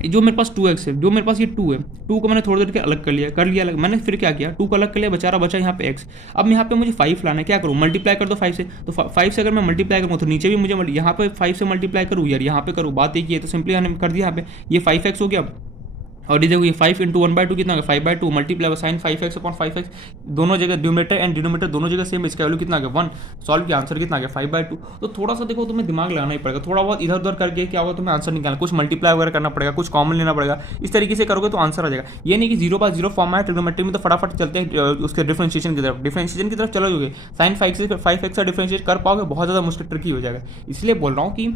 जो मेरे पास 2x है, जो मेरे पास ये 2 है, 2 को मैंने थोड़ी देर के अलग कर लिया अलग। मैंने फिर क्या किया, 2 को अलग कर लिया, बेचारा बचा यहाँ पे x। अब यहाँ पे मुझे 5 लाना है, क्या करूँ, मल्टीप्लाई कर दो 5 से। तो 5 से अगर मैं मल्टीप्लाई करूँ तो नीचे भी मुझे यहाँ पे 5 से मल्टीप्लाई करूँ यार, यहाँ पे करूँ, बात एक ही है। तो सिंपली मैंने कर दिया यहाँ पे, ये 5x हो गया, और ये देखो ये 5 इंटू 1/2 कितना होगा 5/2 multiply sign 5x upon 5x, दोनों जगह न्यूमरेटर एंड डिनोमिनेटर दोनों जगह सेम, इसका वैल्यू कितना आ गया 1। सॉल्व किया, आंसर कितना आ गया 5/2। तो थोड़ा सा देखो तुम्हें दिमाग लगाना ही पड़ेगा, थोड़ा बहुत इधर उधर करके क्या होगा तुम्हें आंसर निकालना, कुछ मल्टीप्लाई वगैरह करना पड़ेगा, कुछ कॉमन लेना पड़ेगा। इस तरीके से करोगे तो आंसर आ जाएगा। ये नहीं कि 0/0 फॉर्म है ट्रिग्नोमेट्री में तो फटाफट चलते हैं उसके डिफरेंशिएशन की तरफ चलोगे, साइन 5x से डिफरेंशिएट कर पाओगे, बहुत ज़्यादा मुश्किल ट्रिकी हो जाएगा। इसलिए बोल रहा हूँ कि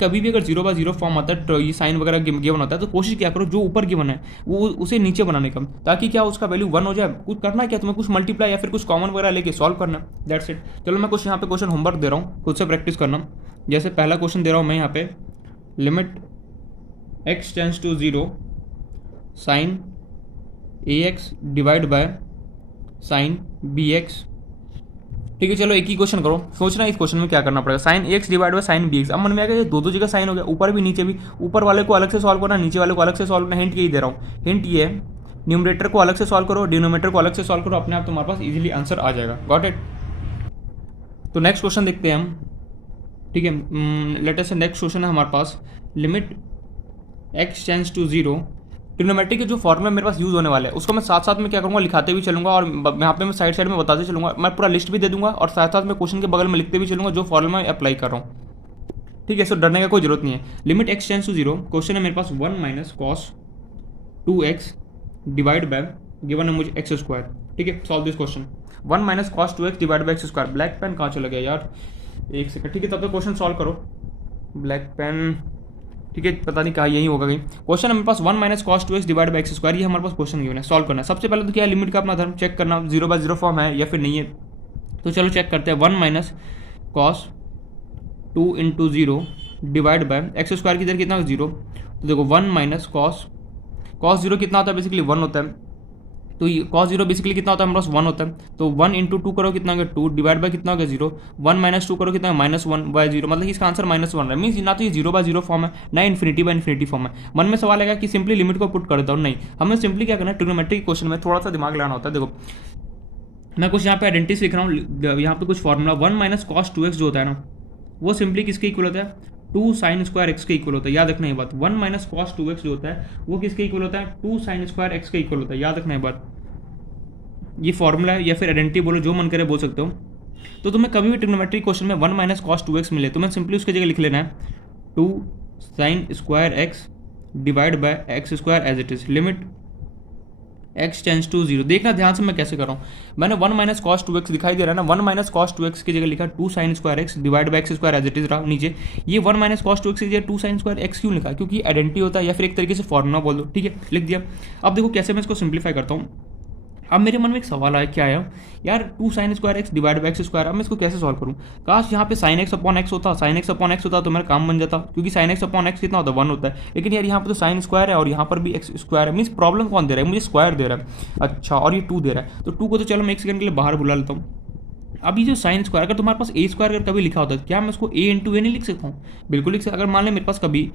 कभी भी अगर 0/0 फॉर्म आता है तो ये साइन वगैरह गिवन होता है तो कोशिश क्या करो जो ऊपर गिवन है वो उसे नीचे बनाने का, ताकि क्या उसका वैल्यू 1 हो जाए। कुछ करना क्या तुम्हें, कुछ मल्टीप्लाई या फिर कुछ कॉमन वगैरह लेके सॉल्व करना, दैट्स इट। चलो मैं कुछ यहाँ पे क्वेश्चन होमवर्क दे रहा हूँ, खुद से प्रैक्टिस करना। जैसे पहला क्वेश्चन दे रहा हूँ मैं यहाँ पे, limit x tends to 0 sine ax divide by sine bx। ठीक है चलो एक ही क्वेश्चन करो, सोचना इस क्वेश्चन में क्या करना पड़ेगा, sine x divide by sine b x. अब मन में आ गया दो जगह साइन हो गया, ऊपर भी नीचे भी, ऊपर वाले को अलग से सॉल्व करना, नीचे वाले को अलग से सॉल्व करना। हिंट यही दे रहा हूँ, हिंट ये है न्यूमरेटर को अलग से सॉल्व करो, डिनोमिनेटर को अलग से सॉल्व करो, अपने आप तुम्हारे पास इजीली आंसर आ जाएगा। Got it. तो नेक्स्ट क्वेश्चन देखते हैं हम, ठीक है। लेटेस्ट नेक्स्ट क्वेश्चन है हमारे पास, limit x tends to 0, trigonometry के जो फॉर्मूला मेरे पास यूज़ होने वाला है उसको मैं साथ साथ में क्या करूँगा, लिखाते भी चलूँगा, और यहाँ पे मैं साइड में बताते चलूँगा। मैं पूरा लिस्ट भी दे दूँगा और साथ साथ में क्वेश्चन के बगल में लिखते भी चलूँगा जो फॉर्मूला मैं अप्लाई कर रहा हूँ। ठीक है, सो डरने का कोई जरूरत नहीं है। Limit x tends to 0, question है मेरे पास 1 minus cos 2x divide by given है मुझे x²। ठीक है, solve this question. 1 minus cos 2x divide by x²। Black pen कहाँ चला गया यार, एक सेकंड। ठीक है, तब तक क्वेश्चन सॉल्व करो, ब्लैक पेन। ठीक है, पता नहीं कहाँ, यही होगा कहीं। क्वेश्चन है मेरे पास 1 minus cos 2x divide by x², ये हमारे पास क्वेश्चन गिवन है, सॉल्व करना है। सबसे पहले तो क्या है, लिमिट का अपना धर्म चेक करना, 0/0 फॉर्म है या फिर नहीं है। तो चलो चेक करते हैं। 1 minus cos 2 into 0 divide by x² की इधर कितना 0। तो देखो 1 माइनस कॉस 0 कितना होता है, बेसिकली 1 होता है, तो ये cos जीरो बेसिकली कितना होता है हमारे पास 1 होता है, तो 1 इंटू 2 करो कितना हो गया 2, डिवाइड बाय कितना हो गया 0, 1 माइनस 2 करो कितना है -1/0, मतलब इसका आंसर -1 है। मीन्स ना तो ये 0/0 फॉर्म है ना इन्फिनिटी फॉर्म है। मन में सवाल आएगा कि सिंपली लिमिट को पुट कर देता हूँ, नहीं, हमें सिंपली क्या करना है, ट्रिग्नोमेट्री क्वेश्चन में थोड़ा सा दिमाग लगाना होता है। देखो मैं कुछ यहाँ पे आइडेंटिटी लिख रहा हूँ, यहाँ पे कुछ फॉर्मूला 1 माइनस cos 2x जो होता है ना, वो सिंपली किसके इक्वल होता है 2 sin स्क्वायर x के इक्वल होता है। याद रखना ये बात, 1 माइनस cos 2x जो होता है वो किसके इक्वल होता है 2 sin स्क्वायर x के इक्वल होता है। याद रखना ये बात, ये फॉर्मूला है या फिर आइडेंटिटी बोलो, जो मन करे बोल सकते हो। तो तुम्हें कभी भी ट्रिग्नोमेट्री क्वेश्चन में 1 माइनस cos 2x मिले तो मैं सिंपली उसकी जगह लिख लेना है 2 sin square x divide by x square as it is, limit x tends to 0। देखना ध्यान से मैं कैसे कर रहा हूँ, मैंने 1 माइनस cos 2x दिखाई दे रहा है ना, 1 माइनस cos 2x की जगह लिखा 2 sin square x divide by x square as it is रहा नीचे। ये 1 माइनस cos 2x की जगह 2 sin स्क्वायर x क्यों लिखा, क्योंकि आइडेंटिटी होता है या फिर एक तरीके से फॉर्मूला बोल दो, ठीक है, लिख दिया। अब देखो कैसे मैं इसको सिंप्लीफाई करता हूँ। अब मेरे मन में एक सवाल आया, क्या आया यार 2 sin square x divide by x square, अब मैं इसको कैसे सॉल्व करूँ। काश यहाँ पे sin x अपॉन x होता, sin x अपॉन x होता तो मेरा काम बन जाता, क्योंकि sin x अपॉन x कितना होता है 1 होता है। लेकिन यार यहाँ पे तो sin स्क्वायर है और यहाँ पर भी x स्क्वायर है, मीन्स प्रॉब्लम कौन दे रहा है, मुझे स्क्वायर दे रहा है। अच्छा, और ये 2 दे रहा है, तो 2 को तो चलो मैं 1 सेकंड के लिए बाहर बुला लेता हूँ। अब ये जो साइन स्क्वायर, अगर तुम्हारे पास ए स्क्वायर अगर कभी लिखा होता है, क्या मैं उसको ए इंटू ए नहीं लिख सकता हूँ, बिल्कुल लिख सकता। अगर मान लें मेरे पास कभी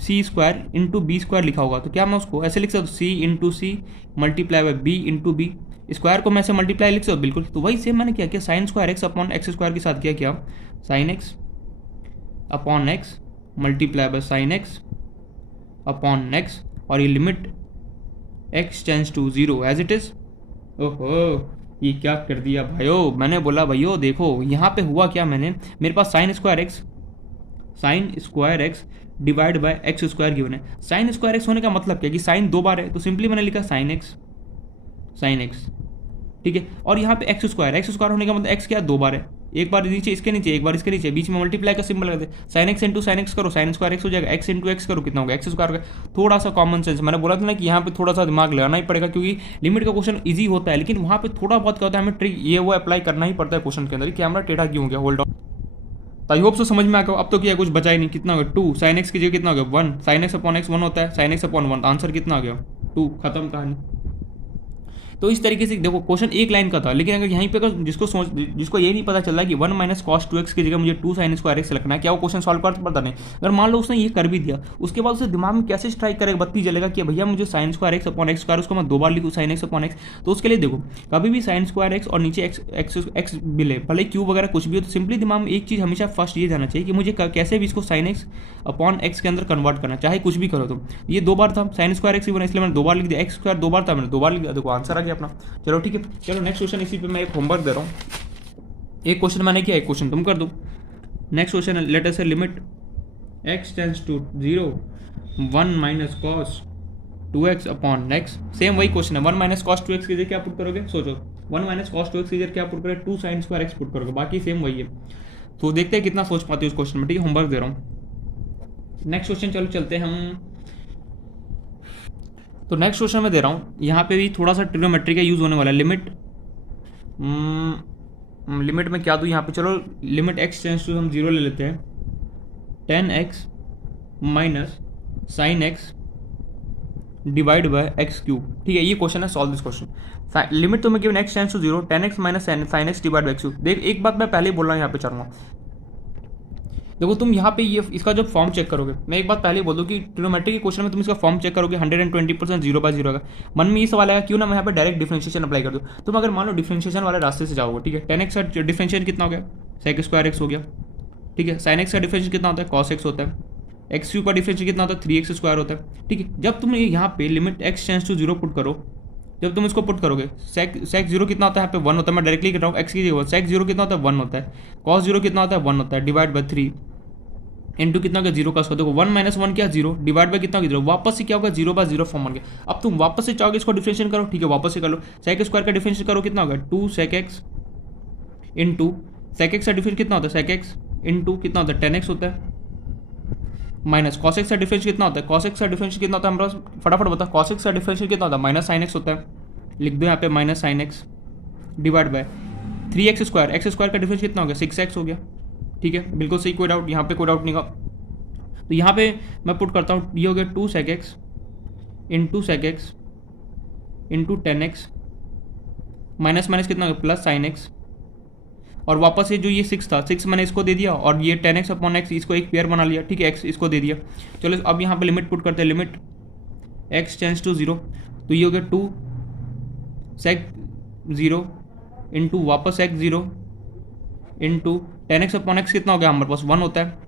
सी स्क्वायर इंटू बी स्क्वायर लिखा होगा तो क्या मैं उसको ऐसे लिख सकता हूँ, c into c multiply by b into b, square को मैं ऐसे मल्टीप्लाई लिख सकता हूँ, बिल्कुल। तो वही सेम मैंने क्या किया, sine square x upon x square के साथ किया sine x upon x multiply by sine x upon x, और ये limit x tends to 0 as it is. ओहो, ये क्या कर दिया भाइयों, मैंने बोला भाइयों देखो यहाँ पे हुआ क्या, मेरे पास sine square x divide by x square given है। साइन स्क्वायर एक्स होने का मतलब क्या कि साइन 2 बार है, तो सिंपली मैंने लिखा साइन एक्स, ठीक है। और यहाँ पे एक्स स्क्वायर होने का मतलब एक्स क्या 2 बार है, एक बार नीचे इसके नीचे एक बार इसके नीचे, बीच में मल्टीप्लाई का सिंबल लगा दे, sine x into sine x करो, साइन स्क्वायर एक्स हो जाएगा, एक्स इंटू एक्स करो कितना होगा एक्स स्क्वायर का। थोड़ा सा कॉमन सेंस, मैंने बोला था ना कि यहाँ पे थोड़ा सा दिमाग लगाना ही पड़ेगा, क्योंकि लिमिट का क्वेश्चन इजी होता है, लेकिन वहाँ पे थोड़ा बहुत क्या होता है, हमें ट्रिक ये वो अप्लाई करना ही पड़ता है क्वेश्चन के अंदर। कैमरा टेढ़ा क्यों हो गया, hold on. I hope so समझ में आ गया। अब तो क्या कुछ बचा ही नहीं, कितना हो गया 2 साइन एक्स की जगह कितना हो गया 1, साइन एक्स अपॉन एक्स 1 होता है, साइन एक्स अपॉन 1, आंसर कितना आ गया 2, खत्म कहानी। तो इस तरीके से देखो क्वेश्चन एक लाइन का था, लेकिन अगर यहीं पे अगर जिसको ये नहीं पता चल रहा कि 1 माइनस cos 2x की जगह मुझे 2 sin स्क्वायर एक्स रखना है, क्या वो क्वेश्चन सॉल्व कर पता नहीं। अगर मान लो उसने ये कर भी दिया, उसके बाद उसे दिमाग में कैसे स्ट्राइक करेगा, बत्ती जलेगा कि भैया मुझे sign square x upon x square, उसको मैं 2 बार लिखूँ साइन एक्स अपॉन एक्स। तो उसके लिए देखो कभी भी साइन स्क्वायर एक्स और नीचे एक्स मिले, भले क्यूब वगैरह कुछ भी हो, तो सिंपली दिमाग में एक चीज़ हमेशा फर्स्ट ये जाना चाहिए कि मुझे कैसे भी इसको साइन एक्स अपॉन एक्स के अंदर कन्वर्ट करना, चाहे कुछ भी करो तुम। ये 2 बार था साइन स्क्वायर एक्स ही बना, इसलिए मैंने 2 बार लिख दिया, एक्स स्क्वायर 2 बार था मैंने 2 बार लिख दिया, देखो आंसर आ गया अपना। चलो ठीक है, चलो नेक्स्ट क्वेश्चन। इसी पे मैं एक होमवर्क दे रहा हूँ, एक क्वेश्चन मैंने किया, एक क्वेश्चन तुम कर दो। नेक्स्ट क्वेश्चन है, let us say limit x tends to 0 1 minus cos 2x upon x। Same वही क्वेश्चन है, 1 माइनस cos 2x की जगह क्या पुट करोगे, सोचो 1 माइनस cos 2x की जगह क्या पुट करोगे, 2 sin स्क्वायर x पुट करोगे, बाकी सेम वही है। तो देखते हैं कितना सोच पाते हो उस क्वेश्चन में, ठीक है, होमवर्क दे रहा हूँ। नेक्स्ट क्वेश्चन चलो चलते हैं हम। तो नेक्स्ट क्वेश्चन मैं दे रहा हूँ, यहाँ पे भी थोड़ा सा ट्रिग्नोमेट्री का यूज़ होने वाला है। लिमिट में क्या दूँ यहाँ पे, चलो लिमिट x टेंस टू हम 0 ले लेते हैं, 10x minus sine x divide by x cube, ठीक है। ये क्वेश्चन है, सॉल्व दिस क्वेश्चन। लिमिट तो मैं given x tends to 0 10x minus sine x divide by x cube. देख एक बात मैं पहले ही बोल रहा हूँ, यहाँ पे चलूँगा, देखो तुम यहाँ पे ये इसका जो फॉर्म चेक करोगे, मैं एक बात पहले ही बोल दूँ कि ट्रिग्नोमेट्री के क्वेश्चन में तुम इसका फॉर्म चेक करोगे 120% 0/0 का। मन में ये सवाल आएगा क्यों ना मैं यहाँ पे डायरेक्ट डिफरेंशिएशन अप्लाई कर दूँ। तुम अगर मान लो डिफरेंशिएशन वाले रास्ते से जाओगे, ठीक है, 10x का डिफरेंशिएशन कितना हो गया, सेक स्क्वायर एक्स हो गया, ठीक है। साइन एक्स का डिफरेंशिएशन कितना होता है, कॉस एक्स होता है। एक्स क्यूब का डिफरेंशिएशन कितना होता है, 3x स्क्वायर होता है, ठीक है। जब तुम यहाँ पे limit x tends to 0 put करो, जब तुम इसको पुट करोगे, सेक 0 कितना होता है, यहाँ पे 1 होता है, मैं डायरेक्टली कर रहा हूँ, एक्स की जगह सेक 0 कितना होता है 1 होता है, कॉस 0 कितना होता है 1 होता है, डिवाइड बाय 3 इंटू कितना का 0 का स्क्वायर। देखो 1 माइनस 1 क्या 0 डिवाइड बाय कितना 0, वापस से क्या होगा 0/0 फॉर्म बन गया। अब तुम वापस से चाहोगे इसको डिफरेंशिएट करो, ठीक है, वापस से कर लो, सेक स्क्वायर का डिफरेंशिएट करो कितना होगा 2 sec x into sec x का डिफरेंस कितना होता है, सेक एक्स इंटू कितना होता है 10x होता है, माइनस कॉस एक्स का डिफरेंस कितना होता है, कॉस एक्स का डिफरेंस कितना होता है हमारा, फटाफट बता, कॉस एक्स का डिफरेंस कितना होता है माइनस साइन एक्स होता है, लिख दो यहाँ पे minus sine x divide bye 3x square, x square का डिफरेंस कितना हो गया 6x हो गया, ठीक है, बिल्कुल सही, कोई डाउट यहाँ पे, कोई डाउट नहीं का। तो यहाँ पे मैं पुट करता हूँ, ये हो गया 2 sec x into sec x into 10x minus minus कितना हो गया प्लस साइन एक्स, और वापस से जो ये 6 था 6 मैंने इसको दे दिया, और ये 10x अपॉन एक्स इसको एक पेयर बना लिया, ठीक है, x इसको दे दिया। चलो अब यहाँ पे लिमिट पुट करते हैं, लिमिट x टेंस टू 0, तो ये हो गया 2 sec 0 इंटू वापस x 0 into 10x upon x कितना हो गया हमारे पास 1 होता है,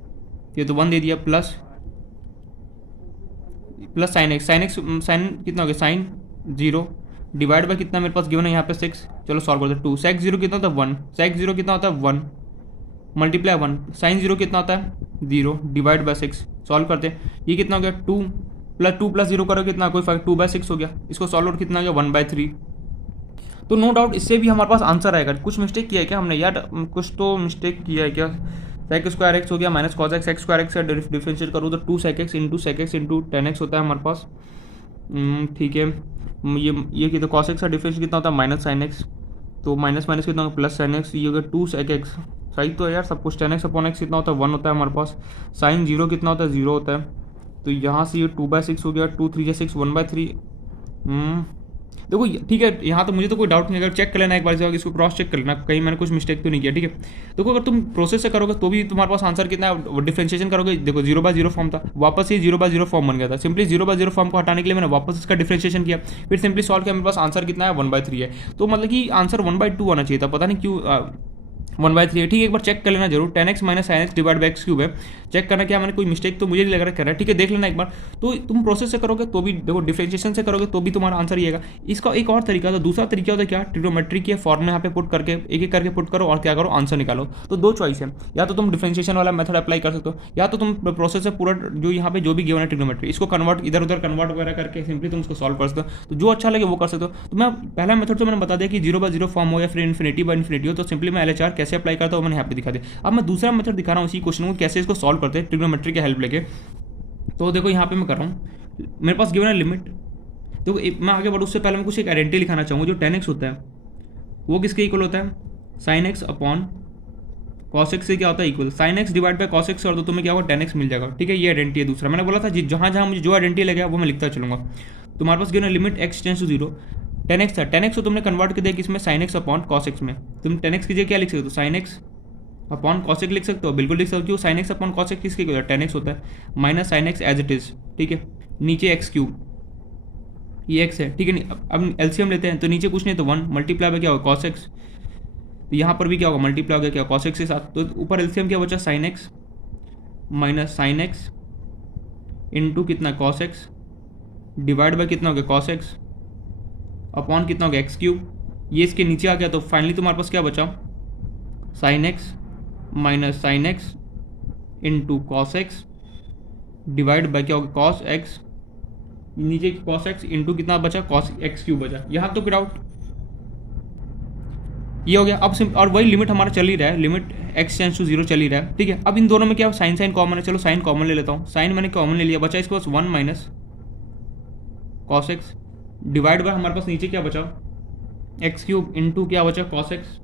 ये तो 1 दे दिया, plus plus sine x, sine कितना हो गया साइन 0 डिवाइड बाय कितना मेरे पास गिवन है यहाँ पे 6। चलो सॉल्व करते हैं, 2 sec 0 कितना होता है 1, sec 0 कितना होता है 1 मल्टीप्लाई 1, साइन 0 कितना होता है 0 डिवाइड बाय 6। सॉल्व करते हैं, ये कितना हो गया 2 प्लस 0 करो कितना कोई फर्क 2/6 हो गया, इसको सॉल्व आउट कितना हो गया 1/3। तो नो डाउट इससे भी हमारे पास आंसर आएगा। कुछ मिस्टेक किया है क्या हमने यार, कुछ तो मिस्टेक किया है क्या। sec स्क्वायर एक्स हो गया minus cos x, sec square x का डिफरेंशिएट करूँ तो 2 sec x इंटू 10x होता है हमारे पास, ठीक है। ये कि तो cos x का डिफरेंस कितना होता है माइनस साइन एक्स, तो माइनस माइनस कितना होगा प्लस साइन एक्स, ये हो गया 2 sec x, सही तो है यार सब कुछ। 10x अपॉन एक्स कितना होता है 1 होता है हमारे पास, साइन 0 कितना होता है 0 होता है, तो यहाँ से ये 2/6 हो गया, 2 3 6 1/3। देखो ठीक है, यहाँ तो मुझे तो कोई डाउट नहीं, अगर चेक कर लेना एक बार जाओगे इसको क्रॉस चेक कर लेना कहीं मैंने कुछ मिस्टेक तो नहीं किया, ठीक है। देखो अगर तुम प्रोसेस से करोगे तो भी तुम्हारे पास आंसर कितना है, डिफरेंशिएशन करोगे देखो 0/0 फॉर्म था, वापस ये 0/0 फॉर्म बन गया था, सिंपली 0/0 फॉर्म को हटाने के लिए मैंने वापस इसका डिफरेंशिएशन किया, फिर सिंपली सॉल्व किया, मेरे पास आंसर कितना है 1/3 है। तो मतलब कि आंसर 1/2 आना चाहिए था, पता नहीं क्यों 1/3 है, ठीक है। एक बार चेक कर लेना जरूर, 10x minus sine x divide by x cube है, चेक करना क्या मैंने कोई मिस्टेक तो मुझे नहीं लग रहा कर रहा है, ठीक है, देख लेना एक बार। तो तुम प्रोसेस से करोगे तो भी देखो, डिफरेंशिएशन से करोगे तो भी तुम्हारा आंसर ही आएगा। इसका एक और तरीका था, दूसरा तरीका होता है क्या, ट्रिग्नोमेट्री के फॉर्मूला यहाँ पे पुट करके एक एक करके पुट करो और क्या करो आंसर निकालो। तो दो चॉइस है, या तो तुम डिफरेंशिएशन वाला मेथड अप्लाई कर सकते हो, या तो तुम प्रोसेस से पूरा जो यहाँ पे जो भी गिवन है ट्रिग्नोमेट्री इसको कन्वर्ट इधर उधर कन्वर्ट वगैरह करके सिंपली तुम उसको सॉल्व कर सकते हो, तो जो अच्छा लगे वो कर सकते हो। तो मैं पहला मेथड तो मैंने बता दिया कि 0/0 फॉर्म हो या फिर इन्फिनिटी बाय इन्फिनिटी हो, तो सिंपली मैं LHR कैसे अप्लाई करता हूँ मैंने यहाँ पे दिखा दिया। अब मैं दूसरा मेथड दिखा रहा हूँ इसी क्वेश्चन को कैसे इसको सॉल्व करते हैं ट्रिग्नोमेट्री की हेल्प लेके। तो देखो यहाँ पे मैं कर रहा हूँ, मेरे पास गिवन है लिमिट, तो मैं आगे बढ़ूँ उससे पहले मैं कुछ एक आइडेंटिटी लिखाना चाहूँगा। जो 10x होता है वो किसके इक्वल होता है, sign x upon cos x से क्या होता है equal, sign x divide bye cos x कर दो तुम्हें क्या होगा 10x मिल जाएगा, ठीक है। ये आइडेंटिटी है दूसरा, मैंने बोला था जहाँ जहाँ मुझे जो आइडेंटिटी लगेगा वो मैं लिखता चलूँगा। तुम्हारे पास गिवन है limit x tends to 0, 10x था, 10x को तुमने कन्वर्ट कर दिया किसमें sine x upon cos x में, तुम 10x की जगह क्या लिख सकते हो sine x upon cos x लिख सकते हो, बिल्कुल लिख सकते हो, sine x upon cos x किसके इक्वल है 10x होता है, minus sine x as it is, ठीक है, नीचे एक्स क्यूब ये x है, ठीक है। अब एलसीएम लेते हैं तो नीचे कुछ नहीं तो 1 मल्टीप्लाई में क्या होगा कॉस एक्स, तो यहाँ पर भी क्या होगा मल्टीप्लाई हो गया क्या कॉस एक्स के साथ, तो ऊपर एलसीएम क्या बचा sine x minus sine x into कितना कॉस एक्स डिवाइड बाय कितना हो गया कॉस एक्स अपॉन कितना हो गया एक्स क्यूब, ये इसके नीचे आ गया, तो फाइनली तुम्हारे पास क्या बचा sine x minus sine x into cos x divide bye क्या होगा कॉस एक्स, नीचे कॉस एक्स इंटू कितना बचा कॉस एक्स क्यूब बचा। यहाँ तो डाउट ये हो गया। अब और वही लिमिट हमारा चल ही रहा है, लिमिट x टेंस टू 0 चल ही रहा है, ठीक है। अब इन दोनों में क्या साइन साइन कॉमन है, चलो साइन कॉमन ले लेता हूँ, साइन मैंने कॉमन ले लिया, बचा इसके पास 1 minus cos x divide bye हमारे पास नीचे क्या बचा एक्स क्यूब इंटू क्या बचा कॉस एक्स।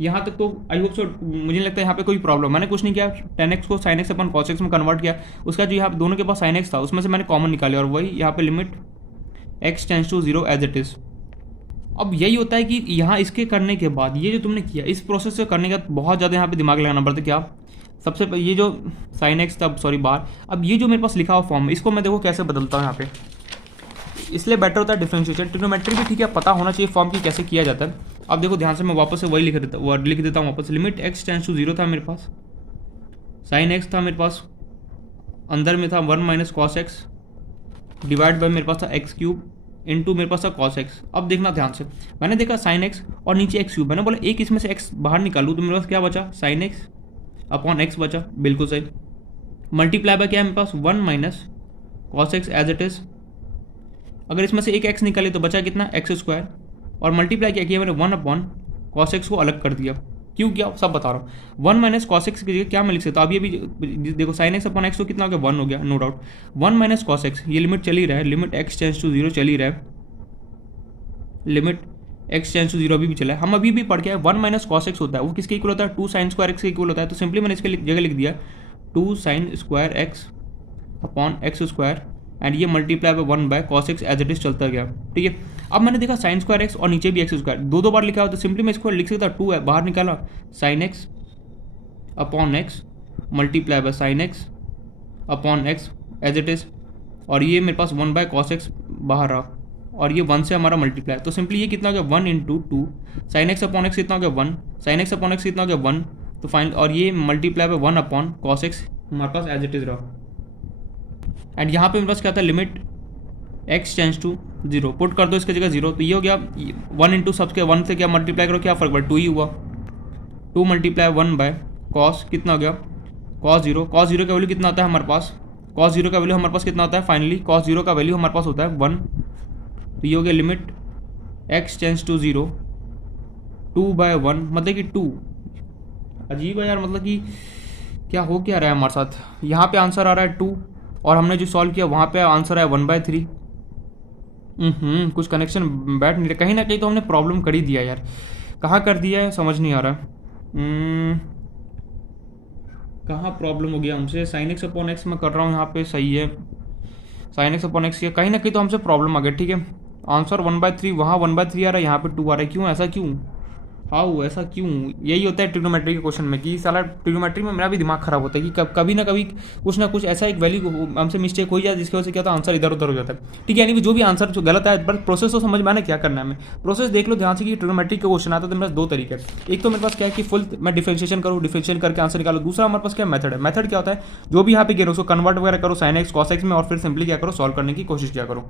यहाँ तक तो आई होप सो मुझे नहीं लगता यहाँ पे कोई प्रॉब्लम, मैंने कुछ नहीं किया, 10x को sine x upon cos x में कन्वर्ट किया, उसका जो यहाँ दोनों के पास साइन एक्स था उसमें से मैंने कॉमन निकाले और वही यहाँ पे limit x tends to 0 as it is. अब यही होता है कि यहाँ इसके करने के बाद ये जो तुमने किया इस प्रोसेस से करने का बहुत ज़्यादा यहाँ पे दिमाग लगाना पड़ता है। क्या सबसे ये जो साइन एक्स था सॉरी बार, अब ये जो मेरे पास लिखा हुआ फॉर्म इसको मैं देखो कैसे बदलता हूँ यहाँ पे, इसलिए बेटर होता है डिफरेंशिएशन। ट्रिग्नोमेट्री भी ठीक है पता होना चाहिए फॉर्म की कैसे किया जाता है। अब देखो ध्यान से मैं वापस से वही लिख देता हूँ वापस, लिमिट x टेंस टू 0 था मेरे पास, साइन एक्स था मेरे पास, अंदर में था 1 minus cos x divide bye मेरे पास था एक्स क्यूब इंटू मेरे पास था कॉस एक्स। अब देखना ध्यान से, मैंने देखा साइन एक्स और नीचे एक्स क्यूब, मैंने बोला एक इसमें से एक्स बाहर निकालूँ तो मेरे पास क्या बचा साइन एक्स अपॉन एक्स बचा, बिल्कुल सही, मल्टीप्लाई बाय क्या है मेरे पास 1 minus cos x as it is. अगर इसमें से एक एक्स निकाले तो बचा कितना एक्स स्क्वायर, और मल्टीप्लाई क्या किया मैंने 1 अपॉन कॉस एक्स को अलग कर दिया, क्यों किया सब बता रहा हूँ। 1 माइनस कॉस एक्स की जगह क्या मैं लिख सकता हूँ, अब ये भी देखो साइन एक्स अपॉन एक्स तो कितना हो गया 1 हो गया no doubt, 1 minus cos x ये लिमिट चल ही रहा है, लिमिट x टेंस टू 0 चल ही रहा है, लिमिट x टेंस टू 0 अभी भी चला है। हम अभी भी पढ़ के 1 माइनस कॉस एक्स होता है वो किसके इक्वल होता है 2 साइन स्क्वायर एक्स के इक्वल होता है, तो सिंपली मैंने इसके जगह लिख दिया 2 sine square x upon x square and ये multiply by 1 by cos x as it is चलता गया, ठीक है। अब मैंने देखा साइन स्क्वायर एक्स और नीचे भी एक्स स्क्वायर दो बार लिखा हो, तो सिंपली मैं इसको लिख सकता 2 है, बाहर निकाला sine x upon x multiply by sine x upon x as it is, और ये मेरे पास 1 बाय कॉस एक्स बाहर रहा, और ये 1 से हमारा मल्टीप्लाई, तो सिंपली ये कितना हो गया 1 into 2 sign x upon x कितना हो गया 1, साइन एक्स अपॉन एक्स कितना हो गया 1, तो फाइन, और ये multiply by 1 upon cos x हमारे पास एज इट इज़ रहा। एंड यहाँ पे मेरे पास क्या था, limit x tends to 0, put कर दो इसकी जगह 0, तो ये हो गया 1 इंटू सबके 1 से क्या मल्टीप्लाई करो, क्या फर्क पड़ा 2 ही हुआ, 2 मल्टीप्लाई 1 बाय कॉस कितना हो गया कॉस 0, कॉस 0 का वैल्यू कितना आता है हमारे पास, कॉस 0 का वैल्यू हमारे पास कितना होता है, फाइनली कॉस 0 का वैल्यू हमारे पास होता है 1, तो ये हो गया limit x tends to 0 2 by 1, मतलब कि 2, अजीब है यार, मतलब कि क्या हो क्या रहा है हमारे साथ। यहाँ पे आंसर आ रहा है 2 और हमने जो सॉल्व किया वहाँ पे आंसर है 1/3। कुछ कनेक्शन बैठ नहीं रहा, कहीं ना कहीं तो हमने प्रॉब्लम कर ही दिया यार, कहाँ कर दिया है समझ नहीं आ रहा। कहाँ प्रॉब्लम हो गया हमसे, साइन एक्स अपॉन एक्स मैं कर रहा हूँ यहाँ पे सही है, साइन एक्स अपॉन एक्स किया, कहीं ना कहीं तो हमसे प्रॉब्लम आ गया, ठीक है। आंसर 1/3, वहाँ 1/3 आ रहा है, यहाँ पे 2 आ रहा है, क्यों ऐसा क्यों, हाउ ऐसा क्यों। यही होता है ट्रिग्नोमेट्री के क्वेश्चन में कि साला ट्रिग्नोमेट्री में मेरा भी दिमाग खराब होता है कि कभी ना कभी कुछ ना कुछ ऐसा एक वैल्यू हमसे मिस्टेक हो जाए जिसकी वजह से क्या होता है आंसर इधर उधर हो जाता है, ठीक है। यानी कि जो भी आंसर जो गलत है, पर प्रोसेस तो समझ में आना क्या करना है हमें, प्रोसेस देख लो ध्यान से कि ट्रिग्नोमेट्री का क्वेश्चन आता है तो मेरे पास 2 तरीके हैं, एक तो मेरे पास क्या है कि फुल मैं डिफरेंशिएशन करूँ, डिफरेंशिएशन करके आंसर निकालो, दूसरा हमारे पास क्या मेथड है, मेथड क्या होता है जो भी यहाँ पे गिरो उसको कन्वर्ट वगैरह करो साइन एक्स कॉस एक्स में, और फिर सिंपली क्या करो सॉल्व करने की कोशिश किया करो।